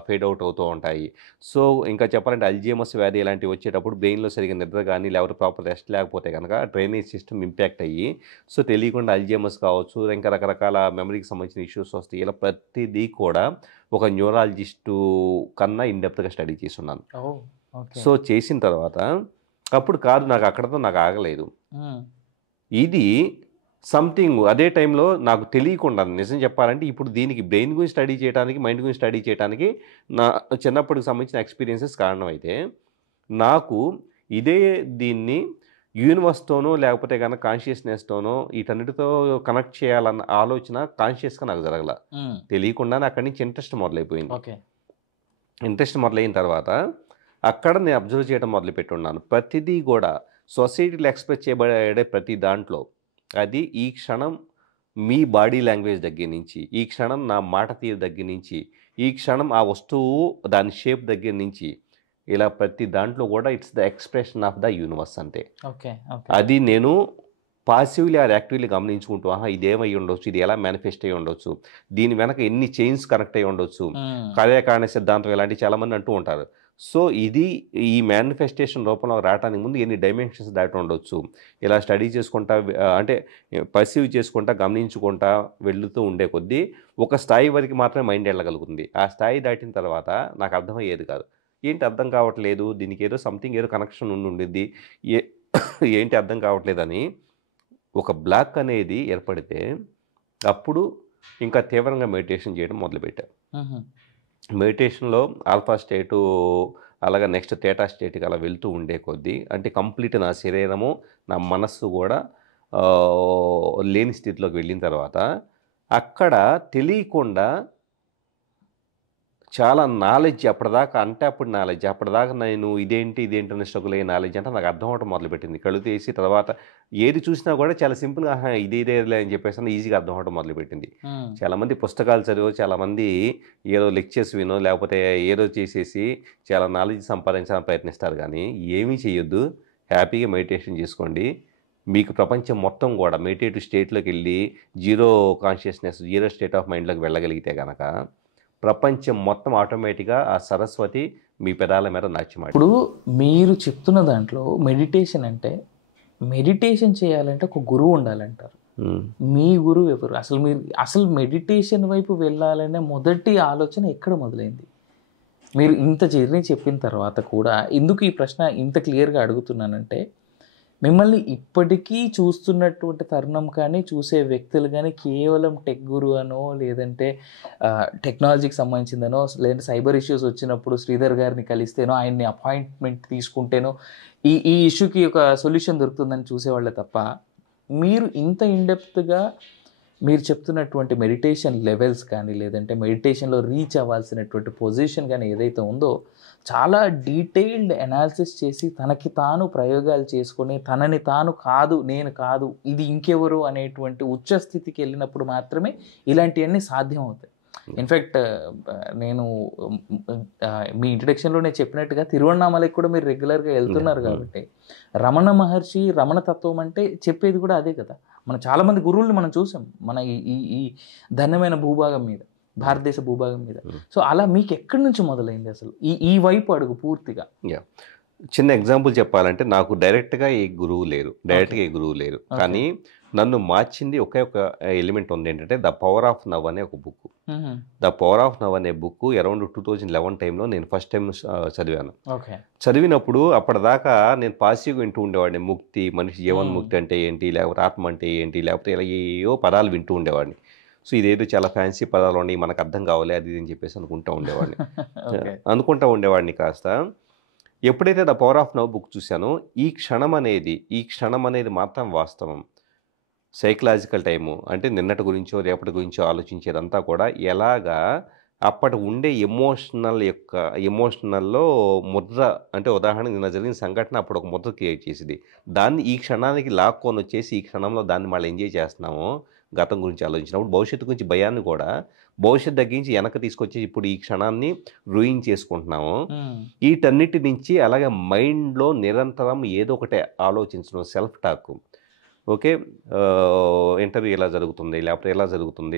ఫేడ్ అవుట్ అవుతూ ఉంటాయి. సో ఇంకా చెప్పాలంటే అల్జీమర్స్ వ్యాధి ఇలాంటివి వచ్చేటప్పుడు బ్రెయిన్లో సరిగ్గా నిద్ర కానీ లేకపోతే ప్రాపర్ రెస్ట్ లేకపోతే కనుక డ్రైనేజ్ సిస్టమ్ ఇంపాక్ట్ అయ్యి, సో తెలియకుండా అల్జీమర్స్ కావచ్చు, ఇంకా రకరకాల మెమరీకి సంబంధించిన ఇష్యూస్ వస్తాయి. ఇలా ప్రతిదీ కూడా ఒక న్యూరాలజిస్టు కన్నా ఇన్డెప్త్గా స్టడీ చేస్తున్నాను. సో చేసిన తర్వాత అప్పుడు కాదు, నాకు అక్కడతో నాకు ఆగలేదు. ఇది సంథింగ్ అదే టైంలో నాకు తెలియకుండా, నిజం చెప్పాలంటే ఇప్పుడు దీనికి బ్రెయిన్ గురించి స్టడీ చేయడానికి, మైండ్ గురించి స్టడీ చేయడానికి నా చిన్నప్పటికి సంబంధించిన ఎక్స్పీరియన్సెస్ కారణమైతే, నాకు దీన్ని యూనివర్స్తోనో లేకపోతే కనుక కాన్షియస్నెస్తోనో వీటన్నిటితో కనెక్ట్ చేయాలన్న ఆలోచన కాన్షియస్గా నాకు జరగల. తెలియకుండానే అక్కడి నుంచి ఇంట్రెస్ట్ మొదలైపోయింది. ఇంట్రెస్ట్ మొదలైన తర్వాత అక్కడ నేను అబ్జర్వ్ చేయడం మొదలుపెట్టున్నాను. ప్రతిదీ కూడా సొసైటీలో ఎక్స్ప్రెస్ చేయబడే ప్రతి దాంట్లో అది ఈ క్షణం మీ బాడీ లాంగ్వేజ్ దగ్గర నుంచి, ఈ క్షణం నా మాట తీరు దగ్గర నుంచి, ఈ క్షణం ఆ వస్తువు దాని షేప్ దగ్గర నుంచి, ఇలా ప్రతి దాంట్లో కూడా it's the expression of the universe అంతే. ఓకే. ఓకే. అది నేను పాసివ్లీ ఆర్ యాక్టివ్లీ గమనించుకుంటూ, ఇదేమై ఉండొచ్చు, ఇది ఎలా మేనిఫెస్ట్ అయ్యి ఉండొచ్చు, దీని వెనక ఎన్ని చైన్స్ కనెక్ట్ అయ్యి ఉండొచ్చు, కార్యకారణ సిద్ధాంతం ఇలాంటివి చాలామంది అంటూ ఉంటారు. సో ఇది ఈ మేనిఫెస్టేషన్ రూపంలో రావడానికి ముందు ఎన్ని డైమెన్షన్స్ దాటి ఉండొచ్చు, ఇలా స్టడీ చేసుకుంటా అంటే పర్సీవ్ చేసుకుంటా గమనించుకుంటా వెళుతూ ఉండే కొద్దీ ఒక స్థాయి వరకు మాత్రమే మైండ్ వెళ్ళగలుగుతుంది. ఆ స్థాయి దాటిన తర్వాత నాకు అర్థమయ్యేది కాదు, ఏంటి అర్థం కావట్లేదు, దీనికి ఏదో సంథింగ్ ఏదో కనెక్షన్ ఉండిద్ది, ఏంటి అర్థం కావట్లేదని ఒక బ్లాక్ అనేది ఏర్పడితే అప్పుడు ఇంకా తీవ్రంగా మెడిటేషన్ చేయడం మొదలుపెట్టాను. మెడిటేషన్లో ఆల్ఫా స్టేటు, అలాగే నెక్స్ట్ థీటా స్టేట్కి అలా వెళ్తూ ఉండే కొద్దీ అంటే కంప్లీట్ నా శరీరము నా మనస్సు కూడా లేని స్థితిలోకి వెళ్ళిన తర్వాత అక్కడ తెలియకుండా చాలా నాలెడ్జ్, అప్పటిదాకా అంటే అప్పుడు నాలెడ్జ్, అప్పటిదాకా నేను ఇదేంటి అని స్ట్రగుల్ అయ్యే నాలెడ్జ్ అంటే నాకు అర్థం అవడం మొదలుపెట్టింది. కళ్ళు తీసి తర్వాత ఏది చూసినా కూడా చాలా సింపుల్గా ఇదేలే అని చెప్పేసి ఈజీగా అర్థం అవడం మొదలుపెట్టింది. చాలామంది పుస్తకాలు చదివో, చాలామంది ఏదో లెక్చర్స్ వినో, లేకపోతే ఏదో చేసేసి చాలా నాలెడ్జ్ సంపాదించాలని ప్రయత్నిస్తారు. కానీ ఏమీ చేయొద్దు, హ్యాపీగా మెడిటేషన్ చేసుకోండి. మీకు ప్రపంచం మొత్తం కూడా మెడిటేటివ్ స్టేట్లోకి వెళ్ళి zero consciousness, zero state of మైండ్లోకి వెళ్ళగలిగితే కనుక ప్రపంచం మొత్తం ఆటోమేటిక్గా ఆ సరస్వతి మీ పెదాల మీద నాట్యమాడి. ఇప్పుడు మీరు చెప్తున్న దాంట్లో మెడిటేషన్ అంటే, మెడిటేషన్ చేయాలంటే ఒక గురువు ఉండాలంటారు. మీ గురువు ఎవరు? అసలు మెడిటేషన్ వైపు వెళ్ళాలనే మొదటి ఆలోచన ఎక్కడ మొదలైంది? మీరు ఇంత జర్నీ చెప్పిన తర్వాత కూడా ఎందుకు ఈ ప్రశ్న ఇంత క్లియర్గా అడుగుతున్నానంటే, మిమ్మల్ని ఇప్పటికీ చూస్తున్నటువంటి తరుణం కానీ, చూసే వ్యక్తులు కానీ కేవలం టెక్ గురు అనో, లేదంటే టెక్నాలజీకి సంబంధించిందనో, లేదంటే సైబర్ ఇష్యూస్ వచ్చినప్పుడు శ్రీధర్ గారిని కలిస్తేనో, ఆయన్ని అపాయింట్మెంట్ తీసుకుంటేనో ఈ ఇష్యూకి ఒక సొల్యూషన్ దొరుకుతుందని చూసేవాళ్ళే తప్ప, మీరు ఇంత ఇన్డెప్త్గా మీరు చెప్తున్నటువంటి మెడిటేషన్ లెవెల్స్ కానీ, లేదంటే మెడిటేషన్లో రీచ్ అవ్వాల్సినటువంటి పొజిషన్ కానీ ఏదైతే ఉందో, చాలా డీటెయిల్డ్ అనాలిసిస్ చేసి తనకి తాను ప్రయోగాలు చేసుకొని తనని తాను కాదు, నేను కాదు, ఇది ఇంకెవరు అనేటువంటి ఉచ్చ స్థితికి వెళ్ళినప్పుడు మాత్రమే ఇలాంటివన్నీ సాధ్యం అవుతాయి. ఇన్ఫ్యాక్ట్ నేను మీ ఇంట్రడక్షన్లో నేను చెప్పినట్టుగా తిరువణామలకి కూడా మీరు రెగ్యులర్గా వెళ్తున్నారు కాబట్టి, రమణ మహర్షి రమణ తత్వం అంటే చెప్పేది కూడా అదే కదా. మనం చాలామంది గురువుల్ని మనం చూసాం మన ఈ ధన్యమైన భూభాగం మీద, భారతదేశ భూభాగం మీద. సో అలా మీకు ఎక్కడి నుంచి మొదలైంది అసలు ఈ వైపు అడుగు పూర్తిగా? చిన్న ఎగ్జాంపుల్ చెప్పాలంటే, నాకు డైరెక్ట్గా ఏ గురువు లేరు, కానీ నన్ను మార్చింది ఒకే ఒక ఎలిమెంట్ ఉంది. ఏంటంటే ద పవర్ ఆఫ్ నవ్ అనే ఒక book. The power of now అనే బుక్ అరౌండ్ 2011 టైంలో నేను ఫస్ట్ టైం చదివాను. చదివినప్పుడు అప్పటిదాకా నేను పాసివ్గా వింటూ ఉండేవాడిని. ముక్తి, మనిషి జీవన్ముక్తి అంటే ఏంటి, లేకపోతే ఆత్మ అంటే ఏంటి, లేకపోతే ఇలా ఏవో పదాలు వింటూ ఉండేవాడిని. సో ఇదేదో చాలా ఫ్యాన్సీ పదాలు ఉన్నాయి, మనకు అర్థం కావాలి అది అని చెప్పేసి అనుకుంటూ ఉండేవాడిని కాస్త ఎప్పుడైతే the power of now book చూశానో, ఈ క్షణం అనేది మాత్రం వాస్తవం. సైకలాజికల్ టైము అంటే నిన్నటి గురించో రేపటి గురించో ఆలోచించేదంతా కూడా ఎలాగా అప్పటి ఉండే ఎమోషనల్లో ముద్ర, అంటే ఉదాహరణకు నిన్న జరిగిన సంఘటన అప్పుడు ఒక ముద్ర క్రియేట్ చేసింది. దాన్ని ఈ క్షణానికి లాక్కొని వచ్చేసి ఈ క్షణంలో దాన్ని మళ్ళీ ఎంజాయ్ చేస్తున్నాము. గతం గురించి ఆలోచించినప్పుడు భవిష్యత్తు గురించి భయాన్ని కూడా భవిష్యత్తు తగ్గించి వెనక తీసుకొచ్చి ఇప్పుడు ఈ క్షణాన్ని రూయిన్ చేసుకుంటున్నాము. వీటన్నిటి నుంచి అలాగే మైండ్లో నిరంతరం ఏదో ఒకటే ఆలోచించడం, సెల్ఫ్ టాక్. ఓకే, ఇంటర్వ్యూ ఎలా జరుగుతుంది,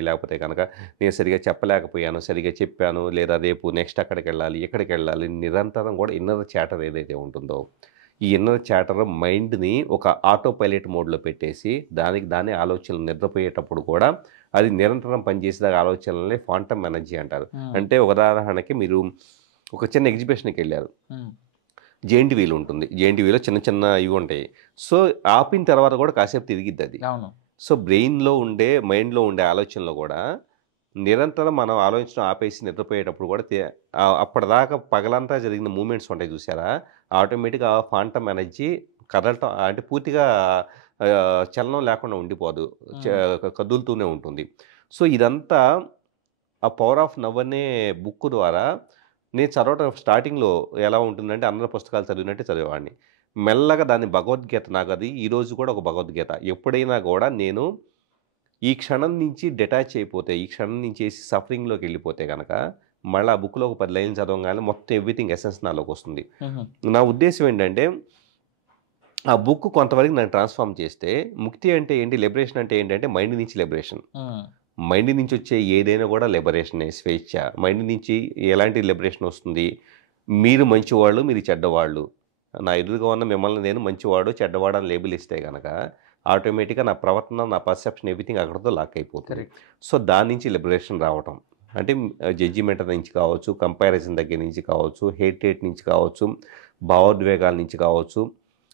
లేకపోతే కనుక నేను సరిగా చెప్పలేకపోయాను, సరిగా చెప్పాను, లేదా రేపు నెక్స్ట్ ఎక్కడికి వెళ్ళాలి నిరంతరం కూడా ఇన్నర్ చాటర్ ఏదైతే ఉంటుందో, ఈ ఇన్నర్ చాటర్ మైండ్ని ఒక ఆటో పైలట్ మోడ్లో పెట్టేసి దాని ఆలోచనలు నిద్రపోయేటప్పుడు కూడా అది నిరంతరం పనిచేసే ఆలోచనలనే క్వాంటమ్ ఎనర్జీ అంటారు. అంటే ఉదాహరణకి మీరు ఒక చిన్న ఎగ్జిబిషన్కి వెళ్ళారు, జెయింట్ వీల్ ఉంటుంది, జెయింట్ వీల్లో చిన్న ఇవి ఉంటాయి. సో ఆపిన తర్వాత కూడా కాసేపు తిరిగిద్ది అది. సో మైండ్లో ఉండే ఆలోచనలో కూడా నిరంతరం మనం ఆలోచించడం ఆపేసి నిద్రపోయేటప్పుడు కూడా అప్పటిదాకా పగలంతా జరిగిన మూమెంట్స్ ఉంటాయి చూసారా, ఆటోమేటిక్గా క్వాంటమ్ ఎనర్జీ కదలటం అంటే పూర్తిగా చలనం లేకుండా ఉండిపోదు, కదులుతూనే ఉంటుంది. సో ఇదంతా ఆ పవర్ ఆఫ్ నవ్ అనే బుక్ ద్వారా నేను చదవటం స్టార్టింగ్లో ఎలా ఉంటుందంటే, అందరి పుస్తకాలు చదివినట్టే చదివేవాడిని. మెల్లగా దాన్ని భగవద్గీత, నాకు అది ఈరోజు కూడా ఒక భగవద్గీత. ఎప్పుడైనా కూడా నేను ఈ క్షణం నుంచి డిటాచ్ అయిపోతే, ఈ క్షణం నుంచి సఫరింగ్లోకి వెళ్ళిపోతే కనుక మళ్ళీ ఆ బుక్లో ఒక 10 లైన్లు చదవగానే మొత్తం ఎవ్రీథింగ్ ఎసెన్స్ నాలోకి వస్తుంది. నా ఉద్దేశం ఏంటంటే ఆ బుక్ కొంతవరకు నన్ను ట్రాన్స్ఫార్మ్ చేస్తే, ముక్తి అంటే ఏంటి, లిబరేషన్ అంటే ఏంటంటే మైండ్ నుంచి లిబరేషన్. మైండ్ నుంచి వచ్చే ఏదైనా కూడా లిబరేషనే, స్వేచ్ఛ. మైండ్ నుంచి ఎలాంటి లిబరేషన్ వస్తుంది, మీరు మంచివాళ్ళు, మీరు చెడ్డవాళ్ళు, నా ఎదురుగా ఉన్న మిమ్మల్ని నేను మంచివాడు చెడ్డవాడు అని లేబుల్ ఇస్తే కనుక ఆటోమేటిక్గా నా ప్రవర్తన, నా పర్సెప్షన్ ఎవ్రీథింగ్ అక్కడితో లాక్ అయిపోతుంది. సో దాని నుంచి లిబరేషన్ రావటం అంటే జడ్జిమెంట్ నుంచి కావచ్చు, కంపారిజన్ దగ్గర నుంచి కావచ్చు, హేట్ నుంచి కావచ్చు, భావోద్వేగాల నుంచి కావచ్చు,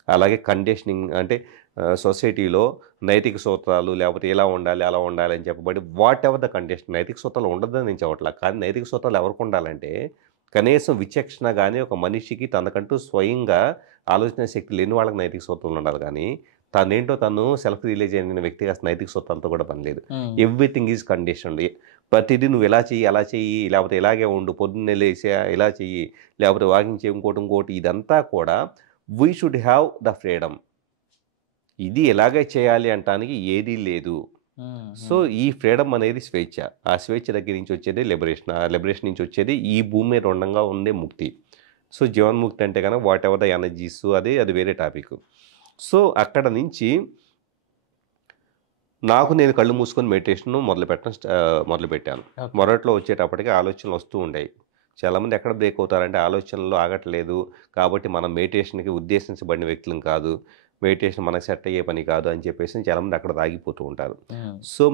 అలాగే కండిషనింగ్ అంటే సొసైటీలో నైతిక సూత్రాలు లేకపోతే ఇలా ఉండాలి అలా ఉండాలి అని చెప్పబడి వాట్ ఎవర్ ద కండిషన్, నైతిక సూత్రాలు ఉండదని నేను చెప్పట్లా. కానీ నైతిక సూత్రాలు ఎవరికి ఉండాలంటే కనీసం విచక్షణ కానీ ఒక మనిషికి తనకంటూ స్వయంగా ఆలోచన శక్తి లేని వాళ్ళకి నైతిక సూత్రాలు ఉండాలి. కానీ తనేంటో తను సెల్ఫ్ రిలీజ్ అయిన వ్యక్తిగా నైతిక సూత్రాలతో కూడా పని లేదు. Everything is conditioned. ప్రతిదీ నువ్వు ఇలా చెయ్యి అలా చెయ్యి, లేకపోతే ఇలాగే ఉండు, పొద్దున్నే లేసే ఇలా చెయ్యి, లేకపోతే వాకింగ్ చేయి, ఇంకోటి ఇదంతా కూడా we should have the freedom. ఇది ఎలాగే చేయాలి అంటానికి ఏదీ లేదు. సో ఈ ఫ్రీడమ్ అనేది స్వేచ్ఛ. ఆ స్వేచ్ఛ దగ్గర నుంచి వచ్చేది లిబరేషన్. ఆ లిబరేషన్ నుంచి వచ్చేది ఈ భూమి మీద ఉండంగా ఉండే ముక్తి. సో జీవన్ముక్తి అంటే కనుక వాట్ ఎవర్ ద ఎనర్జీస్, అది వేరే టాపిక్. సో అక్కడ నుంచి నాకు నేను కళ్ళు మూసుకొని మెడిటేషన్ మొదలుపెట్టాను. మొదట్లో వచ్చేటప్పటికి ఆలోచనలు వస్తూ ఉండేవి. చాలామంది ఎక్కడ బ్రేక్ అవుతారంటే ఆలోచనలు ఆగట్లేదు కాబట్టి మనం మెడిటేషన్కి ఉద్దేశించబడిన వ్యక్తులం కాదు, మెడిటేషన్ మనకు సెట్ అయ్యే పని కాదు అని చెప్పేసి చాలామంది అక్కడ ఆగిపోతూ ఉంటారు. సో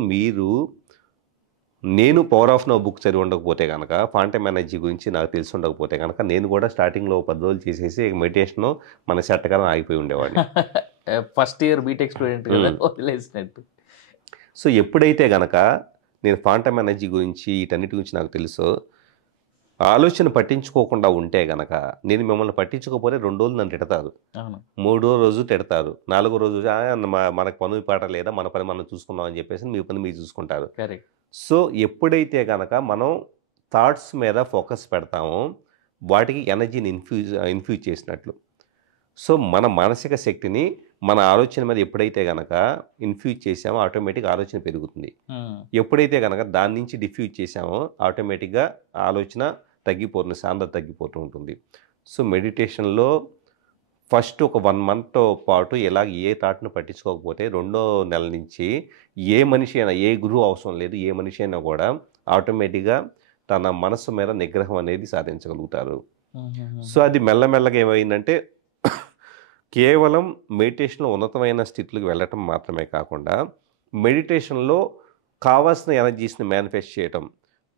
నేను పవర్ ఆఫ్ నౌ బుక్ చదివి ఉండకపోతే కనుక, క్వాంటమ్ ఎనర్జీ గురించి నాకు తెలిసి ఉండకపోతే కనుక నేను కూడా స్టార్టింగ్లో 10 రోజులు చేసేసి మెడిటేషన్ మన సెట్ కదా ఆగిపోయి ఉండేవాడిని. ఫస్ట్ ఇయర్ బీటెక్ స్టూడెంట్ వదిలేసినట్టు. సో ఎప్పుడైతే కనుక నేను క్వాంటమ్ ఎనర్జీ గురించి వీటన్నిటి గురించి నాకు తెలుసో, ఆలోచన పట్టించుకోకుండా ఉంటే గనక, నేను మిమ్మల్ని పట్టించుకోకపోతే 2 రోజులు నన్ను తిడతారు, 3వ రోజు తిడతారు, 4వ రోజు మనకు పని పాట లేదా, మన పని మనం చూసుకుందాం అని చెప్పేసి మీ పని మీరు చూసుకుంటారు. సో ఎప్పుడైతే కనుక మనం థాట్స్ మీద ఫోకస్ పెడతామో వాటికి ఎనర్జీని ఇన్ఫ్యూజ్ చేసినట్లు. సో మన మానసిక శక్తిని మన ఆలోచన మీద ఎప్పుడైతే కనుక ఇన్ఫ్యూజ్ చేసామో ఆటోమేటిక్గా ఆలోచన పెరుగుతుంది. ఎప్పుడైతే కనుక దాని నుంచి డిఫ్యూజ్ చేసామో ఆటోమేటిక్గా ఆలోచన తగ్గిపోతుంది, సాంద్రత తగ్గిపోతూ ఉంటుంది. సో మెడిటేషన్లో ఫస్ట్ ఒక 1 మంత్ పాటు ఏ థాట్ను పట్టించుకోకపోతే 2వ నెల నుంచి ఏ మనిషి అయినా, ఏ గురువు అవసరం లేదు, ఏ మనిషి అయినా కూడా ఆటోమేటిక్గా తన మనసు మీద నిగ్రహం అనేది సాధించగలుగుతారు. సో అది మెల్లమెల్లగా ఏమైందంటే కేవలం మెడిటేషన్లో ఉన్నతమైన స్థితిలోకి వెళ్ళటం మాత్రమే కాకుండా మెడిటేషన్లో కావాల్సిన ఎనర్జీస్ని మేనిఫెస్ట్ చేయటం,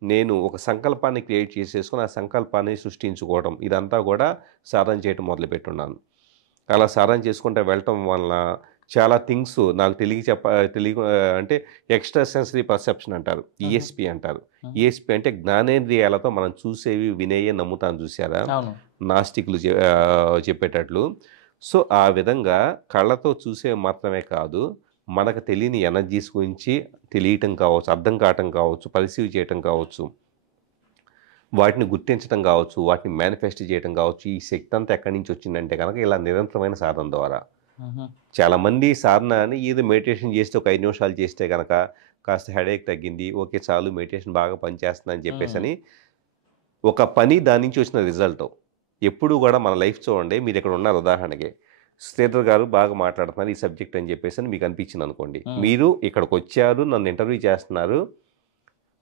నేను ఒక సంకల్పాన్ని క్రియేట్ చేసేసుకొని ఆ సంకల్పాన్ని సృష్టించుకోవడం, ఇదంతా కూడా సాధన చేయటం మొదలుపెట్టున్నాను. అలా సాధన చేసుకుంటూ వెళ్ళటం వలన చాలా థింగ్స్ నాకు తెలియ అంటే ఎక్స్ట్రా సెన్సరీ పర్సెప్షన్ అంటారు, ఈఎస్పి అంటారు. ఈఎస్పి అంటే జ్ఞానేంద్రియాలతో మనం చూసేవి వినేయే నమ్ముతాను, చూసారా నాస్తికులు చెప్పేటట్లు. సో ఆ విధంగా కళ్ళతో చూసే మాత్రమే కాదు, మనకు తెలియని ఎనర్జీస్ గురించి తెలియటం కావచ్చు, అర్థం కావటం కావచ్చు, పర్సీవ్ చేయటం కావచ్చు, వాటిని గుర్తించడం కావచ్చు, వాటిని మేనిఫెస్ట్ చేయడం కావచ్చు. ఈ శక్తి అంతా ఎక్కడి నుంచి వచ్చిందంటే కనుక ఇలా నిరంతరమైన సాధన ద్వారా. చాలామంది సాధన అని ఏదో మెడిటేషన్ చేస్తే ఒక 5 నిమిషాలు చేస్తే కనుక కాస్త హెడేక్ తగ్గింది, ఓకే చాలు మెడిటేషన్ బాగా పనిచేస్తుంది అని చెప్పేసి అని ఒక పని దాని నుంచి వచ్చిన రిజల్ట్. ఎప్పుడు కూడా మన లైఫ్ చూడండి, మీరు ఇక్కడ ఉన్నారు ఉదాహరణకి, శ్రీధర్ గారు బాగా మాట్లాడుతున్నారు ఈ సబ్జెక్ట్ అని చెప్పేసి అని మీకు అనిపించింది అనుకోండి, మీరు ఇక్కడికి వచ్చారు, నన్ను ఇంటర్వ్యూ చేస్తున్నారు,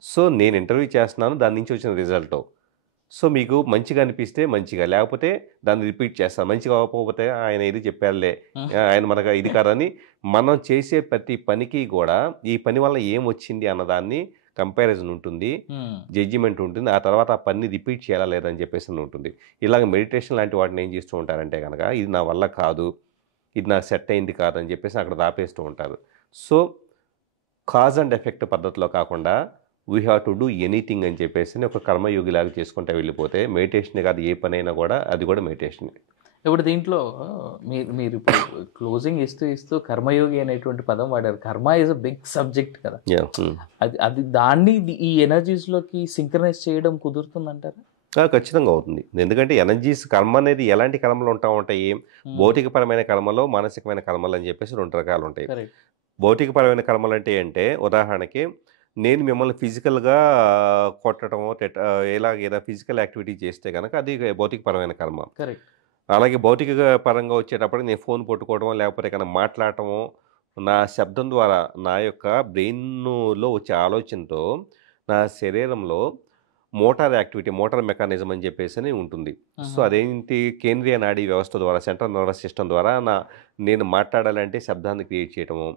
సో నేను ఇంటర్వ్యూ చేస్తున్నాను, దాని నుంచి వచ్చిన రిజల్ట్. సో మీకు మంచిగా అనిపిస్తే మంచిగా, లేకపోతే దాన్ని రిపీట్ చేస్తాను, మంచిగా అవ్వకపోతే ఆయన ఇది చెప్పారులే, ఆయన మనకు ఇది కాదని. మనం చేసే ప్రతి పనికి కూడా ఈ పని వల్ల ఏం వచ్చింది అన్నదాన్ని కంపారిజన్ ఉంటుంది, జడ్జిమెంట్ ఉంటుంది, ఆ తర్వాత ఆ పని రిపీట్ చేయాలా లేదని చెప్పేసి ఉంటుంది. ఇలాగ మెడిటేషన్ లాంటి వాటిని ఏం చేస్తూ ఉంటారంటే కనుక ఇది నా వల్ల కాదు, ఇది నాకు సెట్ అయింది కాదని చెప్పేసి అక్కడ దాపేస్తూ ఉంటారు. సో కాజ్ అండ్ ఎఫెక్ట్ పద్ధతిలో కాకుండా we have to do anything అని చెప్పేసి ఒక కర్మయోగిలాగా చేసుకుంటూ వెళ్ళిపోతే మెడిటేషన్ కాదు, ఏ పని అయినా కూడా అది కూడా మెడిటేషన్. ఇప్పుడు దీంట్లో మీరు ఇప్పుడు క్లోజింగ్ ఇస్తూ కర్మయోగి అనేటువంటి పదం వాడారు. కర్మ ఈజ్ అ బిగ్ సబ్జెక్ట్ కదా, అది దాన్ని ఈ ఎనర్జీస్లోకి సింక్రనైజ్ చేయడం కుదురుతుందంటారా? ఖచ్చితంగా అవుతుంది. ఎందుకంటే ఎనర్జీస్, కర్మ అనేది ఎలాంటి కర్మలు ఉంటాయి, భౌతికపరమైన కర్మలో మానసికమైన కర్మలు అని చెప్పేసి 2 రకాలు ఉంటాయి. భౌతికపరమైన కర్మలు అంటే ఉదాహరణకి నేను మిమ్మల్ని ఫిజికల్గా కొట్టడమో ఏదైనా ఫిజికల్ యాక్టివిటీ చేస్తే కనుక అది భౌతికపరమైన కర్మ. కరెక్ట్. అలాగే భౌతిక పరంగా వచ్చేటప్పటికి నేను ఫోన్ పట్టుకోవడమో లేకపోతే ఏదైనా మాట్లాడటమో నా శబ్దం ద్వారా నా యొక్క బ్రెయిన్‌లో వచ్చే ఆలోచనతో నా శరీరంలో మోటార్ యాక్టివిటీ, మోటార్ మెకానిజం అని చెప్పేసని ఉంటుంది. సో, అదేంటి కేంద్రీయ నాడీ వ్యవస్థ ద్వారా, సెంట్రల్ నర్వస్ సిస్టమ్ ద్వారా నేను మాట్లాడాలంటే శబ్దాన్ని క్రియేట్ చేయటము.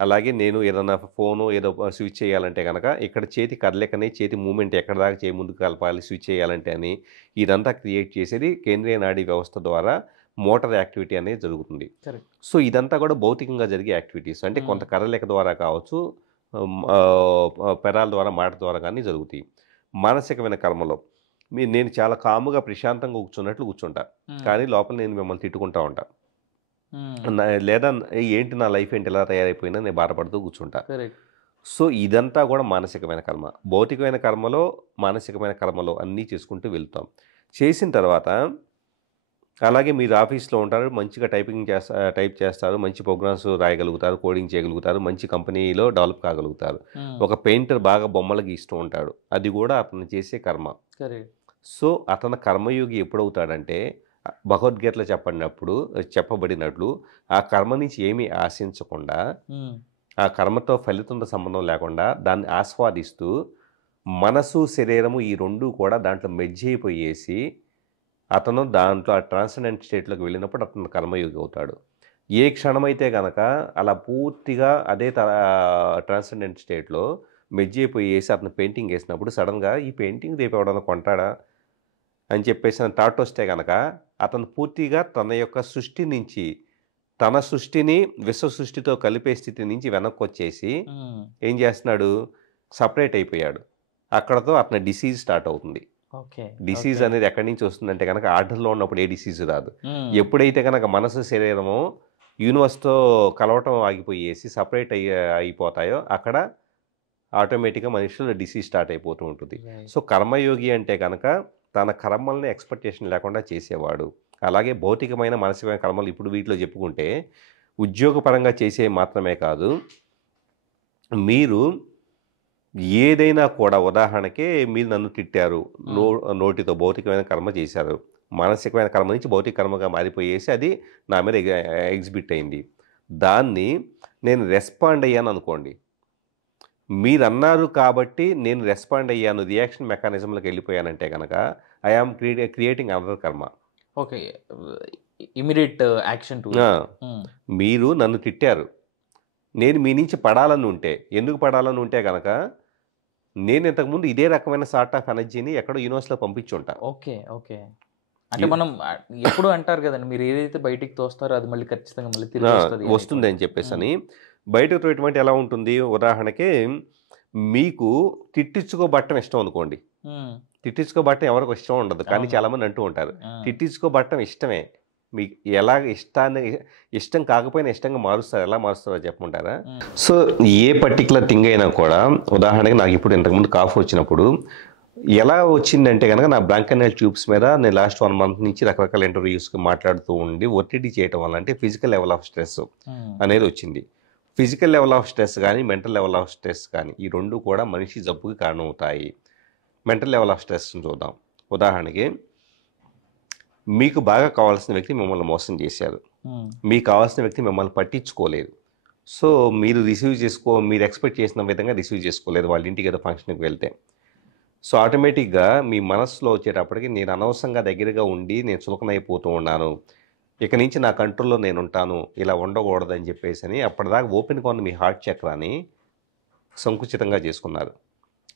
అలాగే నేను ఏదన్నా ఫోను ఏదో స్విచ్ చేయాలంటే గనక ఇక్కడ చేతి కదలికని, చేతి మూవ్‌మెంట్ ఎక్కడి దాకా ముందుకు కలపాలి స్విచ్ చేయాలంటే అని ఇదంతా క్రియేట్ చేసేది కేంద్రీయ నాడీ వ్యవస్థ ద్వారా మోటార్ యాక్టివిటీ అనేది జరుగుతుంది. కరెక్ట్. సో, ఇదంతా కూడా భౌతికంగా జరిగే యాక్టివిటీస్. అంటే కొంత కదలిక ద్వారా కావచ్చు, పెరాల ద్వారా, మాట ద్వారా కానీ జరుగుతాయి. మానసికమైన కర్మలో నేను చాలా కాముగా ప్రశాంతంగా కూర్చున్నట్లు కూర్చుంటా. కానీ లోపల నేను మిమ్మల్ని తిట్టుకుంటా ఉంటా. లేదా ఏంటి నా లైఫ్ ఏంటి ఇలా తయారైపోయినా నేను బాధపడుతూ కూర్చుంటా. కరెక్ట్. సో, ఇదంతా కూడా మానసికమైన కర్మ. భౌతికమైన కర్మలో, మానసికమైన కర్మలో అన్నీ చేసుకుంటూ వెళ్తాం. చేసిన తర్వాత అలాగే మీరు ఆఫీస్‌లో ఉంటారు. మంచిగా టైప్ చేస్తారు. మంచి ప్రోగ్రామ్స్ రాయగలుగుతారు. కోడింగ్ చేయగలుగుతారు. మంచి కంపెనీలో డెవలప్ కాగలుగుతారు. ఒక పెయింటర్ బాగా బొమ్మలు గీస్తూ ఉంటాడు. అది కూడా అతను చేసే కర్మ. కరెక్ట్. సో, అతను కర్మయోగి ఎప్పుడవుతాడంటే భగవద్గీతలో చెప్పబడినట్లు ఆ కర్మ నుంచి ఏమీ ఆశించకుండా, ఆ కర్మతో ఫలితంతో సంబంధం లేకుండా దాన్ని ఆస్వాదిస్తూ మనసు, శరీరము ఈ 2 కూడా దాంట్లో మెర్జ్ అయిపోయేసి అతను దాంట్లో ఆ ట్రాన్సెండెంట్ స్టేట్‌లోకి వెళ్ళినప్పుడు అతను కర్మయోగి అవుతాడు. ఏ క్షణమైతే గనక అలా పూర్తిగా అదే ట్రాన్సెండెంట్ స్టేట్‌లో మెర్జ్ అయిపోయేసి అతను పెయింటింగ్ వేసినప్పుడు సడన్‌గా ఈ పెయింటింగ్ రేపు ఎవడన్నా కొంటాడా అని చెప్పేసి థాట్ వస్తే గనక అతను పూర్తిగా తన యొక్క సృష్టి నుంచి, తన సృష్టిని విశ్వ సృష్టితో కలిపే స్థితి నుంచి వెనక్కొచ్చేసి ఏం చేస్తున్నాడు, సపరేట్ అయిపోయాడు. అక్కడతో అతని డిసీజ్ స్టార్ట్ అవుతుంది. డిసీజ్ అనేది ఎక్కడి నుంచి వస్తుందంటే కనుక ఆర్డర్లో ఉన్నప్పుడు ఏ డిసీజ్ రాదు. ఎప్పుడైతే కనుక మనసు, శరీరము యూనివర్స్తో కలవటం ఆగిపోయేసి సపరేట్ అయిపోతాయో అక్కడ ఆటోమేటిక్గా మనుషులు డిసీజ్ స్టార్ట్ అయిపోతూ ఉంటుంది. సో, కర్మయోగి అంటే కనుక తన కర్మల్ని ఎక్స్పెక్టేషన్ లేకుండా చేసేవాడు. అలాగే భౌతికమైన, మానసికమైన కర్మలు ఇప్పుడు వీటిలో చెప్పుకుంటే ఉద్యోగపరంగా చేసే మాత్రమే కాదు, మీరు ఏదైనా కూడా ఉదాహరణకి మీరు నన్ను తిట్టారు, నోటితో భౌతికమైన కర్మ చేశారు. మానసికమైన కర్మ నుంచి భౌతిక కర్మగా మారిపోయేసి అది నా మీద ఎగ్జిబిట్ అయింది. దాన్ని నేను రెస్పాండ్ అయ్యాను అనుకోండి. మీరు అన్నారు కాబట్టి నేను రెస్పాండ్ అయ్యాను, రియాక్షన్ మెకానిజంలోకి వెళ్ళిపోయానంటే కనుక ఐ ఆమ్ క్రియేటింగ్ అనదర్ కర్మ. Okay, immediate action. మీరు నన్ను తిట్టారు, నేను మీ నుంచి పడాలని ఉంటే, ఎందుకు పడాలని ఉంటే కనుక నేను ఇంతకుముందు ఇదే రకమైన సార్ట్ ఆఫ్ ఎనర్జీని ఎక్కడో యూనివర్స్లో పంపించుంటా. ఓకే ఓకే, అంటే మనం ఎప్పుడు అంటారు కదండి, మీరు ఏదైతే బయటికి తోస్తారో అది మళ్ళీ ఖచ్చితంగా మళ్ళీ తిరిగి వస్తుంది అని చెప్పేసి అని. బయటకు తోయటం ఎలా ఉంటుంది, ఉదాహరణకి మీకు తిట్టించుకోబట్టం ఇష్టం అనుకోండి. తిట్టించుకోబట్టం ఎవరికి ఇష్టం ఉండదు, కానీ చాలామంది అంటూ ఉంటారు తిట్టించుకోబట్టం ఇష్టమే. మీకు ఎలా ఇష్టం కాకపోయినా ఇష్టంగా మారుస్తారు, ఎలా మారుస్తారో చెప్పమంటారా? సో, ఏ పర్టికులర్ థింగ్ అయినా కూడా ఉదాహరణకి నాకు ఇప్పుడు ఇంతకుముందు కాఫ్ వచ్చినప్పుడు ఎలా వచ్చిందంటే కనుక నా బ్రాంకైనల్ ట్యూబ్స్ మీద నేను లాస్ట్ 1 month నుంచి రకరకాల ఇంటర్వ్యూస్కి మాట్లాడుతూ ఉండి ఒత్తిడి చేయటం వల్ల అంటే ఫిజికల్ లెవెల్ ఆఫ్ స్ట్రెస్ అనేది వచ్చింది. ఫిజికల్ లెవెల్ ఆఫ్ స్ట్రెస్ కానీ మెంటల్ లెవెల్ ఆఫ్ స్ట్రెస్ కానీ ఈ 2 కూడా మనిషి జబ్బుకి కారణమవుతాయి. మెంటల్ లెవెల్ ఆఫ్ స్ట్రెస్ని చూద్దాం. ఉదాహరణకి మీకు బాగా కావాల్సిన వ్యక్తి మిమ్మల్ని మోసం చేశారు, మీకు కావాల్సిన వ్యక్తి మిమ్మల్ని పట్టించుకోలేదు. సో, మీరు ఎక్స్పెక్ట్ చేసిన విధంగా రిసీవ్ చేసుకోలేదు వాళ్ళ ఇంటికి ఏదో ఫంక్షన్కి వెళ్తే. సో, ఆటోమేటిక్గా మీ మనసులో వచ్చేటప్పటికి నేను అనవసరంగా దగ్గరగా ఉండి నేను చులకనైపోతూ ఉన్నాను, ఇక నుంచి నా కంట్రోల్లో నేను ఉంటాను, ఇలా ఉండకూడదని చెప్పేసి అని అప్పటిదాకా ఓపెన్గా ఉన్న మీ హార్ట్ చక్రాన్ని సంకుచితంగా చేసుకున్నారు.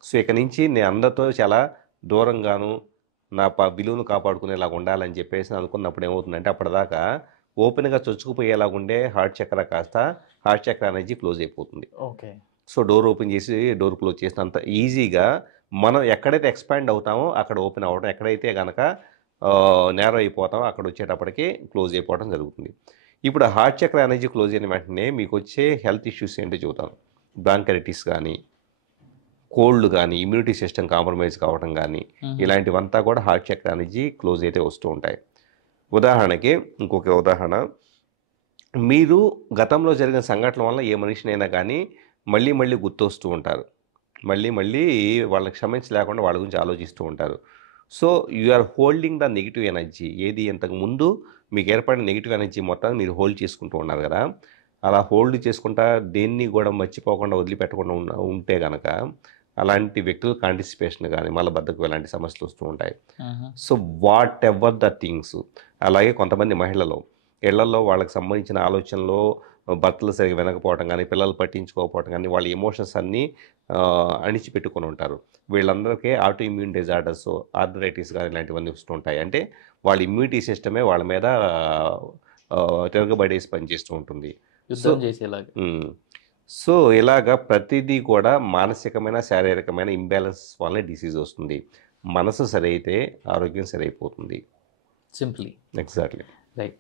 సో, ఇక నుంచి నేను అందరితో చాలా దూరంగాను నా విలువను కాపాడుకునేలాగా ఉండాలని చెప్పేసి అనుకున్నప్పుడు ఏమవుతుందంటే అప్పటిదాకా ఓపెన్గా చొచ్చుకుపోయేలాగా ఉండే హార్ట్ చక్ర కాస్త హార్ట్ చక్ర ఎనర్జీ క్లోజ్ అయిపోతుంది. ఓకే. సో, డోర్ ఓపెన్ చేసి డోర్ క్లోజ్ చేసినంత ఈజీగా మనం ఎక్కడైతే ఎక్స్పాండ్ అవుతామో అక్కడ ఓపెన్ అవ్వడం, ఎక్కడైతే కనుక నేరో అయిపోతామో అక్కడ వచ్చేటప్పటికి క్లోజ్ అయిపోవడం జరుగుతుంది. ఇప్పుడు హార్ట్ చక్ర ఎనర్జీ క్లోజ్ అయిన వెంటనే మీకు వచ్చే హెల్త్ ఇష్యూస్ ఏంటో చెబుతాను. బ్రాంకైటిస్ కానీ, కోల్డ్ కానీ, ఇమ్యూనిటీ సిస్టమ్ కాంప్రమైజ్ కావడం కానీ, ఇలాంటివంతా కూడా హార్ట్ చక్ర ఎనర్జీ క్లోజ్ అయితే వస్తూ ఉంటాయి. ఉదాహరణకి ఇంకొక ఉదాహరణ, మీరు గతంలో జరిగిన సంఘటనల వల్ల ఏ మనిషినైనా కానీ మళ్ళీ మళ్ళీ గుర్తొస్తూ ఉంటారు. మళ్ళీ మళ్ళీ వాళ్ళని క్షమించలేకుండా వాళ్ళ గురించి ఆలోచిస్తూ ఉంటారు. So you are holding the negative energy. ఏది ఇంతకుముందు మీకు ఏర్పడిన నెగిటివ్ ఎనర్జీ మొత్తాన్ని మీరు హోల్డ్ చేసుకుంటూ ఉన్నారు కదా. అలా హోల్డ్ చేసుకుంటా దేన్ని కూడా మర్చిపోకుండా వదిలిపెట్టకుండా ఉంటే కనుక అలాంటి వ్యక్తులు కాంటిసిపేషన్ కానీ మలబద్ధకం ఇలాంటి సమస్యలు వస్తూ ఉంటాయి. So what ever the things. అలాగే కొంతమంది మహిళలు ఇళ్లలో వాళ్ళకి సంబంధించిన ఆలోచనలో భర్తలు సరిగా వినకపోవడం కానీ పిల్లలు పట్టించుకోకపోవడం కానీ వాళ్ళ ఎమోషన్స్ అన్నీ అణిచిపెట్టుకొని ఉంటారు. వీళ్ళందరికీ ఆటో ఇమ్యూన్ డిజార్డర్స్, ఆర్థరైటిస్ కానీ ఇలాంటివన్నీ వస్తుంటాయి. అంటే వాళ్ళ ఇమ్యూనిటీ సిస్టమే వాళ్ళ మీద తిరగబడేసి పనిచేస్తూ ఉంటుంది. యుద్ధం చేసేలాగా. సో ఇలాగా ప్రతిదీ కూడా మానసికమైన శారీరకమైన ఇంబ్యాలెన్స్ వల్లనే డిసీజ్ వస్తుంది. మనసు సరైతే ఆరోగ్యం సరైపోతుంది. Simply. Exactly. Right.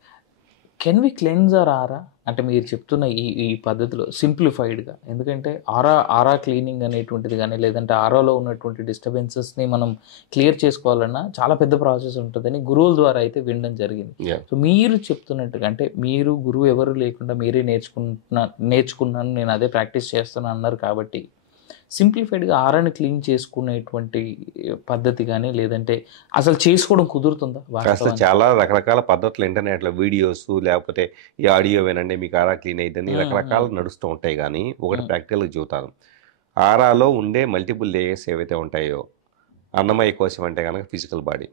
Can we cleanse our aura? అంటే మీరు చెప్తున్న ఈ పద్ధతిలో సింప్లిఫైడ్గా, ఎందుకంటే ఆరా క్లీనింగ్ అనేటువంటిది కానీ లేదంటే ఆరాలో ఉన్నటువంటి డిస్టర్బెన్సెస్ని మనం క్లియర్ చేసుకోవాలన్నా చాలా పెద్ద ప్రాసెస్ ఉంటుందని గురువుల ద్వారా అయితే వినడం జరిగింది. సో మీరు చెప్తున్నట్టుగా అంటే మీరు గురువు ఎవరు లేకుండా మీరే నేర్చుకున్నాను, నేను అదే ప్రాక్టీస్ చేస్తున్నాను అన్నారు కాబట్టి సింప్లిఫైడ్గా ఆరాని క్లీన్ చేసుకునేటువంటి పద్ధతి కానీ లేదంటే అసలు చేసుకోవడం కుదురుతుందా? అసలు చాలా రకరకాల పద్ధతులు ఇంటర్నెట్లో వీడియోస్ లేకపోతే ఈ ఆడియో వినండి మీకు ఆరా క్లీన్ అయిద్దని రకరకాలు నడుస్తూ ఉంటాయి. కానీ ఒకటి ప్రాక్టికల్గా చెబుతాను. ఆరాలో ఉండే మల్టిపుల్ లేయర్స్ ఏవైతే ఉంటాయో అన్నమయ కోశం అంటే కనుక ఫిజికల్ బాడీ.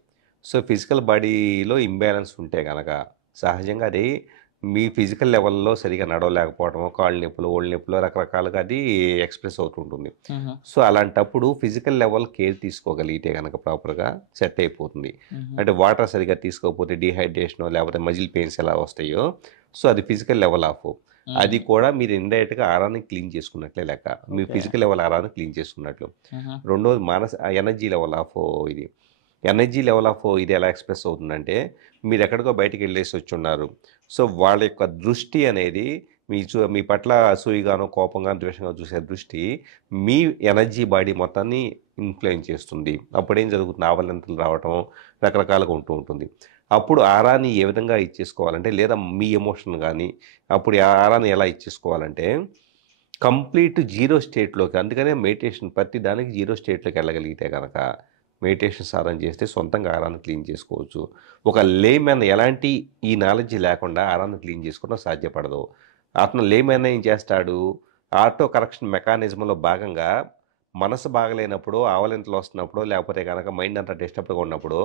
సో ఫిజికల్ బాడీలో ఇంబ్యాలెన్స్ ఉంటే కనుక సహజంగా అది మీ ఫిజికల్ లెవెల్లో సరిగా నడవలేకపోవడం, కాళ్ళు నొప్పులు, ఓళ్ళ నొప్పులు రకరకాలుగా అది ఎక్స్ప్రెస్ అవుతుంటుంది. సో అలాంటప్పుడు ఫిజికల్ లెవెల్ కేర్ తీసుకోగలిగితే కనుక ప్రాపర్గా సెట్ అయిపోతుంది. అంటే వాటర్ సరిగా తీసుకోకపోతే డీహైడ్రేషన్ లేకపోతే మజిల్ పెయిన్స్ ఎలా వస్తాయో సో అది ఫిజికల్ లెవెల్ ఆఫ్ అది కూడా మీరు ఇండైరెక్ట్గా ఆరాన్ని క్లీన్ చేసుకున్నట్లే లెక్క. మీ ఫిజికల్ లెవెల్ ఆరాన్ని క్లీన్ చేసుకున్నట్లు. రెండోది ఎనర్జీ లెవెల్ ఆఫ్ ఇది. ఎనర్జీ లెవెల్ ఆఫ్ ఇది ఎలా ఎక్స్ప్రెస్ అవుతుందంటే మీరు ఎక్కడికో బయటికి వెళ్ళేసి వచ్చి ఉన్నారు. సో వాళ్ళ యొక్క దృష్టి అనేది మీ పట్ల అసూయగానో కోపంగానో ద్వేషంగా చూసే దృష్టి మీ ఎనర్జీ బాడీ మొత్తాన్ని ఇన్ఫ్లుయెన్స్ చేస్తుంది. అప్పుడేం జరుగుతుంది, ఆవలింతలు రావటం రకరకాలుగా ఉంటూ ఉంటుంది. అప్పుడు ఆరాన్ని ఏ విధంగా ఇచ్చేసుకోవాలంటే లేదా మీ ఎమోషన్ కానీ అప్పుడు ఆరాన్ని ఎలా ఇచ్చేసుకోవాలంటే కంప్లీట్ జీరో స్టేట్లోకి. అందుకనే మెడిటేషన్ ప్రతి దానికి జీరో స్టేట్లోకి వెళ్ళగలిగితే కనుక మెడిటేషన్ సాధన చేస్తే సొంతంగా ఆరాన్ని క్లీన్ చేసుకోవచ్చు. ఒక లేమెన్ ఎలాంటి ఈ నాలెడ్జ్ లేకుండా ఆరాన్ని క్లీన్ చేసుకోవడం సాధ్యపడదు. అతను లేమెన్ ఏం చేస్తాడు, ఆటో కరెక్షన్ మెకానిజంలో భాగంగా మనసు బాగలేనప్పుడు ఆవలింతలు వస్తున్నప్పుడు లేకపోతే కనుక మైండ్ అంతా డిస్టర్బ్గా ఉన్నప్పుడు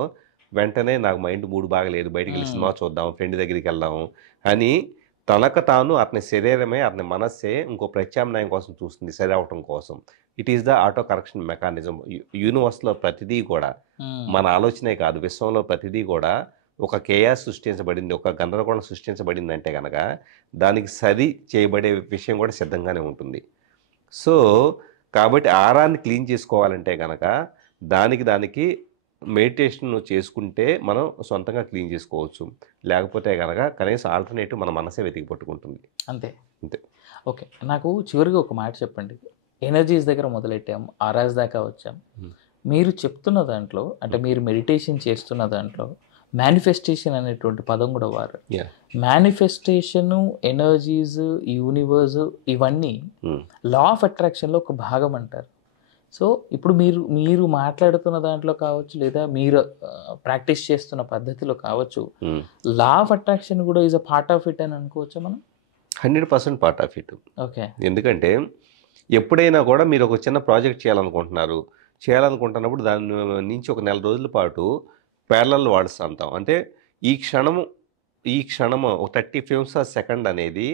వెంటనే నాకు మైండ్ మూడు బాగలేదు బయటికి వెళ్ళి సినిమా చూద్దాం, ఫ్రెండ్ దగ్గరికి వెళ్దాం అని తనకు తాను అతని శరీరమే అతని మనస్సే ఇంకో ప్రత్యామ్నాయం కోసం చూస్తుంది, సరి అవటం కోసం. It is the auto correction mechanism. యూనివర్స్లో ప్రతిదీ కూడా మన ఆలోచనే కాదు, విశ్వంలో ప్రతిదీ కూడా ఒక కేయాస్ సృష్టించబడింది, ఒక గందరగోళం సృష్టించబడింది అంటే కనుక దానికి సరి చేయబడే విషయం కూడా సిద్ధంగానే ఉంటుంది. సో కాబట్టి ఆరాన్ని క్లీన్ చేసుకోవాలంటే కనుక దానికి మెడిటేషన్ చేసుకుంటే మనం సొంతంగా క్లీన్ చేసుకోవచ్చు. లేకపోతే కనుక కనీసం ఆల్టర్నేటివ్ మన మనసే వెతికి పట్టుకుంటుంది. అంతే. అంతే. ఓకే, నాకు చివరిగా ఒక మాట చెప్పండి. ఎనర్జీస్ దగ్గర మొదలెట్టాం, ఆరాస్ దాకా వచ్చాం. మీరు చెప్తున్న దాంట్లో అంటే మీరు మెడిటేషన్ చేస్తున్న దాంట్లో మేనిఫెస్టేషన్ అనేటువంటి పదం కూడా వారు. మేనిఫెస్టేషను, ఎనర్జీస్, యూనివర్స్ ఇవన్నీ లా ఆఫ్ అట్రాక్షన్లో ఒక భాగం అంటారు. సో ఇప్పుడు మీరు మాట్లాడుతున్న దాంట్లో కావచ్చు లేదా మీరు ప్రాక్టీస్ చేస్తున్న పద్ధతిలో కావచ్చు, లా ఆఫ్ అట్రాక్షన్ కూడా is a part of it అని అనుకోవచ్చా మనం? 100% పార్ట్ ఆఫ్ ఇట్. ఓకే. ఎందుకంటే ఎప్పుడైనా కూడా మీరు ఒక చిన్న ప్రాజెక్ట్ చేయాలనుకుంటున్నప్పుడు దాని నుంచి ఒక నెల రోజుల పాటు ప్యారలల్ వాడుస్తూ ఉంటాం. అంటే ఈ క్షణము ఒక 30 frames a second అనేది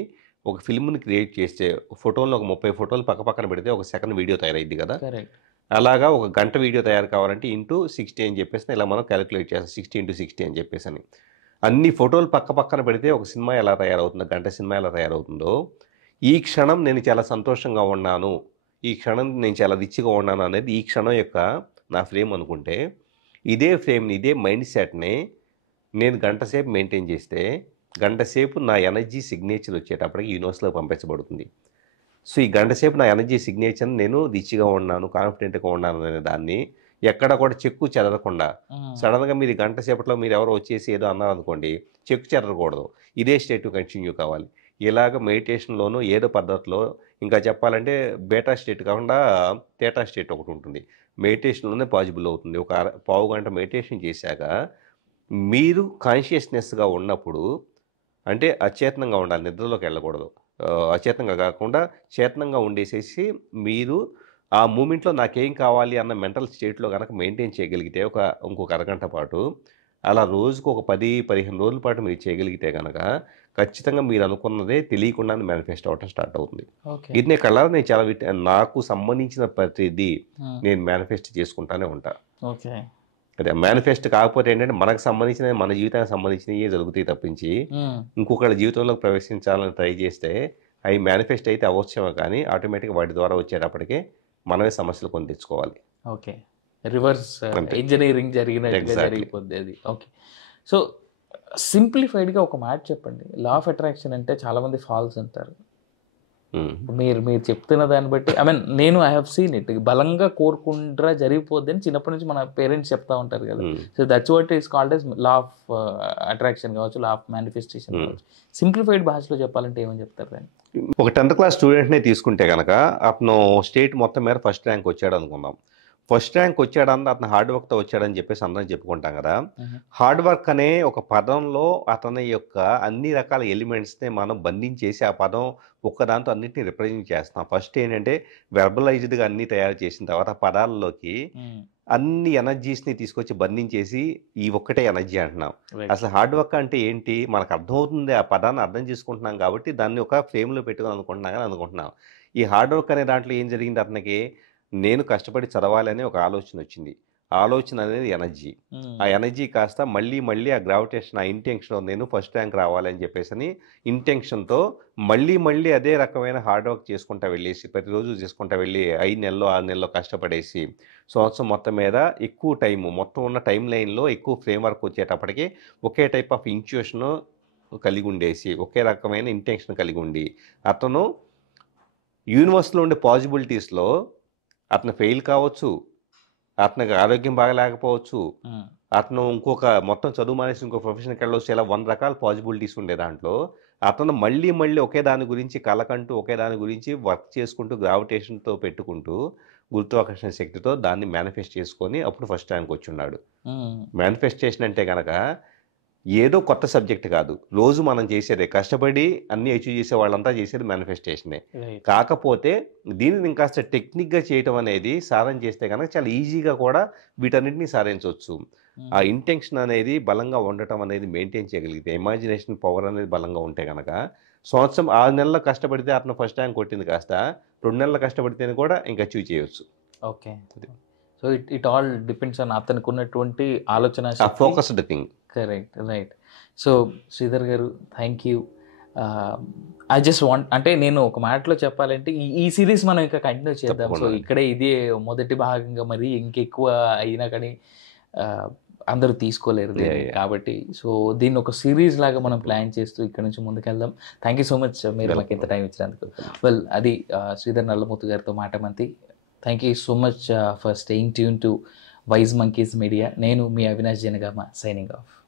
ఒక ఫిల్మ్ని క్రియేట్ చేస్తే ఫోటోలో ఒక 30 ఫోటోలు పక్కన పెడితే ఒక సెకండ్ వీడియో తయారైద్ది కదా. అలాగా ఒక గంట వీడియో తయారు కావాలంటే ఇంటూ 60 అని చెప్పేసి ఇలా మనం క్యాలిక్యులేట్ చేస్తాం. 60 × 60 అని చెప్పేసి అని అన్ని ఫోటోలు పక్కన పెడితే ఒక సినిమా ఎలా తయారవుతుందో, గంట సినిమా ఎలా తయారవుతుందో, ఈ క్షణం నేను చాలా సంతోషంగా ఉన్నాను, ఈ క్షణం నేను చాలా రిచ్గా ఉన్నాను అనేది ఈ క్షణం యొక్క నా ఫ్రేమ్ అనుకుంటే, ఇదే ఫ్రేమ్ని ఇదే మైండ్ సెట్ని నేను గంట సేపు మెయింటైన్ చేస్తే గంట సేపు నా ఎనర్జీ సిగ్నేచర్ వచ్చేటప్పటికి యూనివర్స్లో పంపించబడుతుంది. సో ఈ గంట సేపు నా ఎనర్జీ సిగ్నేచర్ నేను రిచ్గా ఉన్నాను, కాన్ఫిడెంట్గా ఉన్నాను అనే దాన్ని ఎక్కడ కూడా చెక్కు చెదరకుండా సడన్గా మీరు గంట సేపట్లో మీరు ఎవరో వచ్చేసి ఏదో అన్నారనుకోండి, చెక్కు చెదరకూడదు, ఇదే స్టేట్ కంటిన్యూ కావాలి. ఇలాగ మెడిటేషన్‌లోనూ ఏదో పద్ధతిలో ఇంకా చెప్పాలంటే బీటా స్టేట్ కాకుండా థీటా స్టేట్ ఒకటి ఉంటుంది. మెడిటేషన్‌లోనే పాజిబుల్ అవుతుంది. ఒక పావుగంట మెడిటేషన్ చేశాక మీరు కాన్షియస్‌నెస్‌గా ఉన్నప్పుడు అంటే అచేతనంగా ఉండాలి. నిద్రలోకి వెళ్ళకూడదు. అచేతనంగా కాకుండా చేతనంగా ఉండేసేసి మీరు ఆ మూమెంట్‌లో నాకేం కావాలి అన్న మెంటల్ స్టేట్‌లో గనక మెయింటైన్ చేయగలిగితే ఇంకొక అరగంట పాటు అలా రోజుకు ఒక 10, 15 రోజుల పాటు మీరు చేయగలిగితే గనక ఖచ్చితంగా మీరు అనుకున్నదే తెలియకుండానే మేనిఫెస్ట్ అవ్వటం స్టార్ట్ అవుతుంది. ఓకే. ఇది నేను కళ్ళారా నేను చాలా నాకు సంబంధించిన ప్రతిదీ నేను మేనిఫెస్ట్ చేసుకుంటానే ఉంటా. ఓకే. అదే మేనిఫెస్ట్ కాకపోతే ఏంటంటే మనకు సంబంధించినవి మన జీవితానికి సంబంధించినవి జరుగుతాయి తప్పించి ఇంకొకళ్ళ జీవితంలోకి ప్రవేశించాలని ట్రై చేస్తే అవి మేనిఫెస్ట్ అయితే అవ్వచ్చేమో కానీ ఆటోమేటిక్గా వాటి ద్వారా వచ్చేటప్పటికే మనమే సమస్యలు కొని తెచ్చుకోవాలి. ఓకే. రివర్స్ అంతే. ఇంజినీరింగ్ జరిగినట్టుగా Exactly. జరిగిపోద్ది అది. ఓకే. సో సింప్లిఫైడ్‌గా ఒక మాట చెప్పండి. లా ఆఫ్ అట్రాక్షన్ అంటే చాలామంది ఫాల్స్ అంటారు. మీరు మీరు చెప్తున్న దాన్ని బట్టి ఐ మీన్ నేను ఐ హావ్ సీన్ ఇట్. బలంగా కోరుకుంటా జరిగిపోద్ది అని చిన్నప్పటి నుంచి మన పేరెంట్స్ చెప్తా ఉంటారు కదా. So that's what is called as law of attraction కావచ్చు, లా ఆఫ్ మేనిఫెస్టేషన్ కావచ్చు. సింప్లిఫైడ్ భాషలో చెప్పాలంటే ఏమని చెప్తారు దాన్ని? ఒక 10th క్లాస్ స్టూడెంట్‌నే తీసుకుంటే గనక అతను స్టేట్ మొత్తం మీద ఫస్ట్ ర్యాంక్ వచ్చాడు అనుకుందాం. ఫస్ట్ ర్యాంక్ వచ్చాడన్న అతను హార్డ్ వర్క్‌తో వచ్చాడని చెప్పేసి అందరం చెప్పుకుంటాం కదా. హార్డ్ వర్క్ అనే ఒక పదంలో అతని యొక్క అన్ని రకాల ఎలిమెంట్స్‌ని మనం బంధించేసి ఆ పదం ఒక్కదాంతో అన్నిటిని రిప్రజెంట్ చేస్తాం. ఫస్ట్ ఏంటంటే వెర్బలైజ్డ్‌గా అన్నీ తయారు చేసిన తర్వాత పదాల్లోకి అన్ని ఎనర్జీస్‌ని తీసుకొచ్చి బంధించేసి ఈ ఒక్కటే ఎనర్జీ అంటున్నాం. అసలు హార్డ్ వర్క్ అంటే ఏంటి? మనకు అర్థమవుతుంది. ఆ పదాన్ని అర్థం చేసుకుంటున్నాం కాబట్టి దాన్ని ఒక ఫ్రేమ్‌లో పెట్టుకొని అనుకుంటున్నాం. ఈ హార్డ్ వర్క్ అనే దాంట్లో ఏం జరిగింది అతనికి? నేను కష్టపడి చదవాలనే ఒక ఆలోచన వచ్చింది. ఆలోచన అనేది ఎనర్జీ. ఆ ఎనర్జీ కాస్త మళ్ళీ ఆ గ్రావిటేషన్, ఆ ఇంటెన్షన్‌లో నేను ఫస్ట్ ర్యాంక్ రావాలని చెప్పేసని ఇంటెన్షన్‌తో మళ్ళీ అదే రకమైన హార్డ్ వర్క్ చేసుకుంటా వెళ్ళేసి, ప్రతిరోజు చేసుకుంటా వెళ్ళి 5 నెలలో, 6 నెలలో కష్టపడేసి, సంవత్సరం మొత్తం మీద ఎక్కువ టైము, మొత్తం ఉన్న టైమ్ లైన్‌లో ఎక్కువ ఫ్రేమ్ వర్క్ వచ్చేటప్పటికి ఒకే టైప్ ఆఫ్ ఇంట్యూషన్ కలిగి ఉండేసి, ఒకే రకమైన ఇంటెన్షన్ కలిగి ఉండి, అతను యూనివర్స్‌లో ఉండే పాసిబిలిటీస్‌లో అతను ఫెయిల్ కావచ్చు, అతనికి ఆరోగ్యం బాగాలేకపోవచ్చు, అతను మొత్తం చదువు మానేసి ఇంకో ప్రొఫెషన్‌కి వెళ్ళొచ్చు. ఇలా 100 రకాల పాసిబిలిటీస్ ఉండే దాంట్లో అతను మళ్ళీ ఒకే దాని గురించి కలకంటూ, ఒకే దాని గురించి వర్క్ చేసుకుంటూ, గ్రావిటేషన్‌తో పెట్టుకుంటూ, గురుత్వాకర్షణ శక్తితో దాన్ని మేనిఫెస్ట్ చేసుకొని అప్పుడు ఫస్ట్ ర్యాంక్ వచ్చున్నాడు. మేనిఫెస్టేషన్ అంటే గనక ఏదో కొత్త సబ్జెక్ట్ కాదు. రోజు మనం చేసేదే. కష్టపడి అన్నీ అచీవ్ చేసే వాళ్ళంతా చేసేది మేనిఫెస్టేషనే. కాకపోతే దీనిని ఇంకాస్త టెక్నిక్‌గా చేయటం అనేది సాధన చేస్తే గనక చాలా ఈజీగా కూడా వీటన్నిటిని సాధించొచ్చు. ఆ ఇంటెన్షన్ అనేది బలంగా ఉండటం అనేది మెయింటైన్ చేయగలిగితే, ఇమాజినేషన్ పవర్ అనేది బలంగా ఉంటే గనక సంవత్సరం 6 నెలలు కష్టపడితే అతను ఫస్ట్ ర్యాంక్ కొట్టింది కాస్త 2 నెలలు కష్టపడితేనే కూడా ఇంక అచీవ్ చేయొచ్చు. Okay. So it all depends on అతనికి ఉన్నటువంటి ఆలోచన ఆ focused thing. Correct. Right. So Sridhar garu thank you. I just want అంటే నేను ఒక మాటలో చెప్పాలంటే ఈ సిరీస్ మనం ఇంకా కంటిన్యూ చేద్దాం. సో ఇక్కడే ఇదే మొదటి భాగంగా మరి ఇంకెక్కువ అయినా కానీ అందరూ తీసుకోలేరు కాబట్టి సో దీన్ని ఒక సిరీస్ లాగా మనం ప్లాన్ చేస్తూ ఇక్కడ నుంచి ముందుకెళ్దాం. థ్యాంక్ యూ సో మచ్ మీరు మాకు ఎంత టైం ఇచ్చినందుకు. వెల్ అది శ్రీధర్ నల్లమూతు గారితో మాటమంతి. Thank you so much for staying tuned to wise monkeys media. నేను మీ అవినాష్ జనగామ సైనింగ్ ఆఫ్.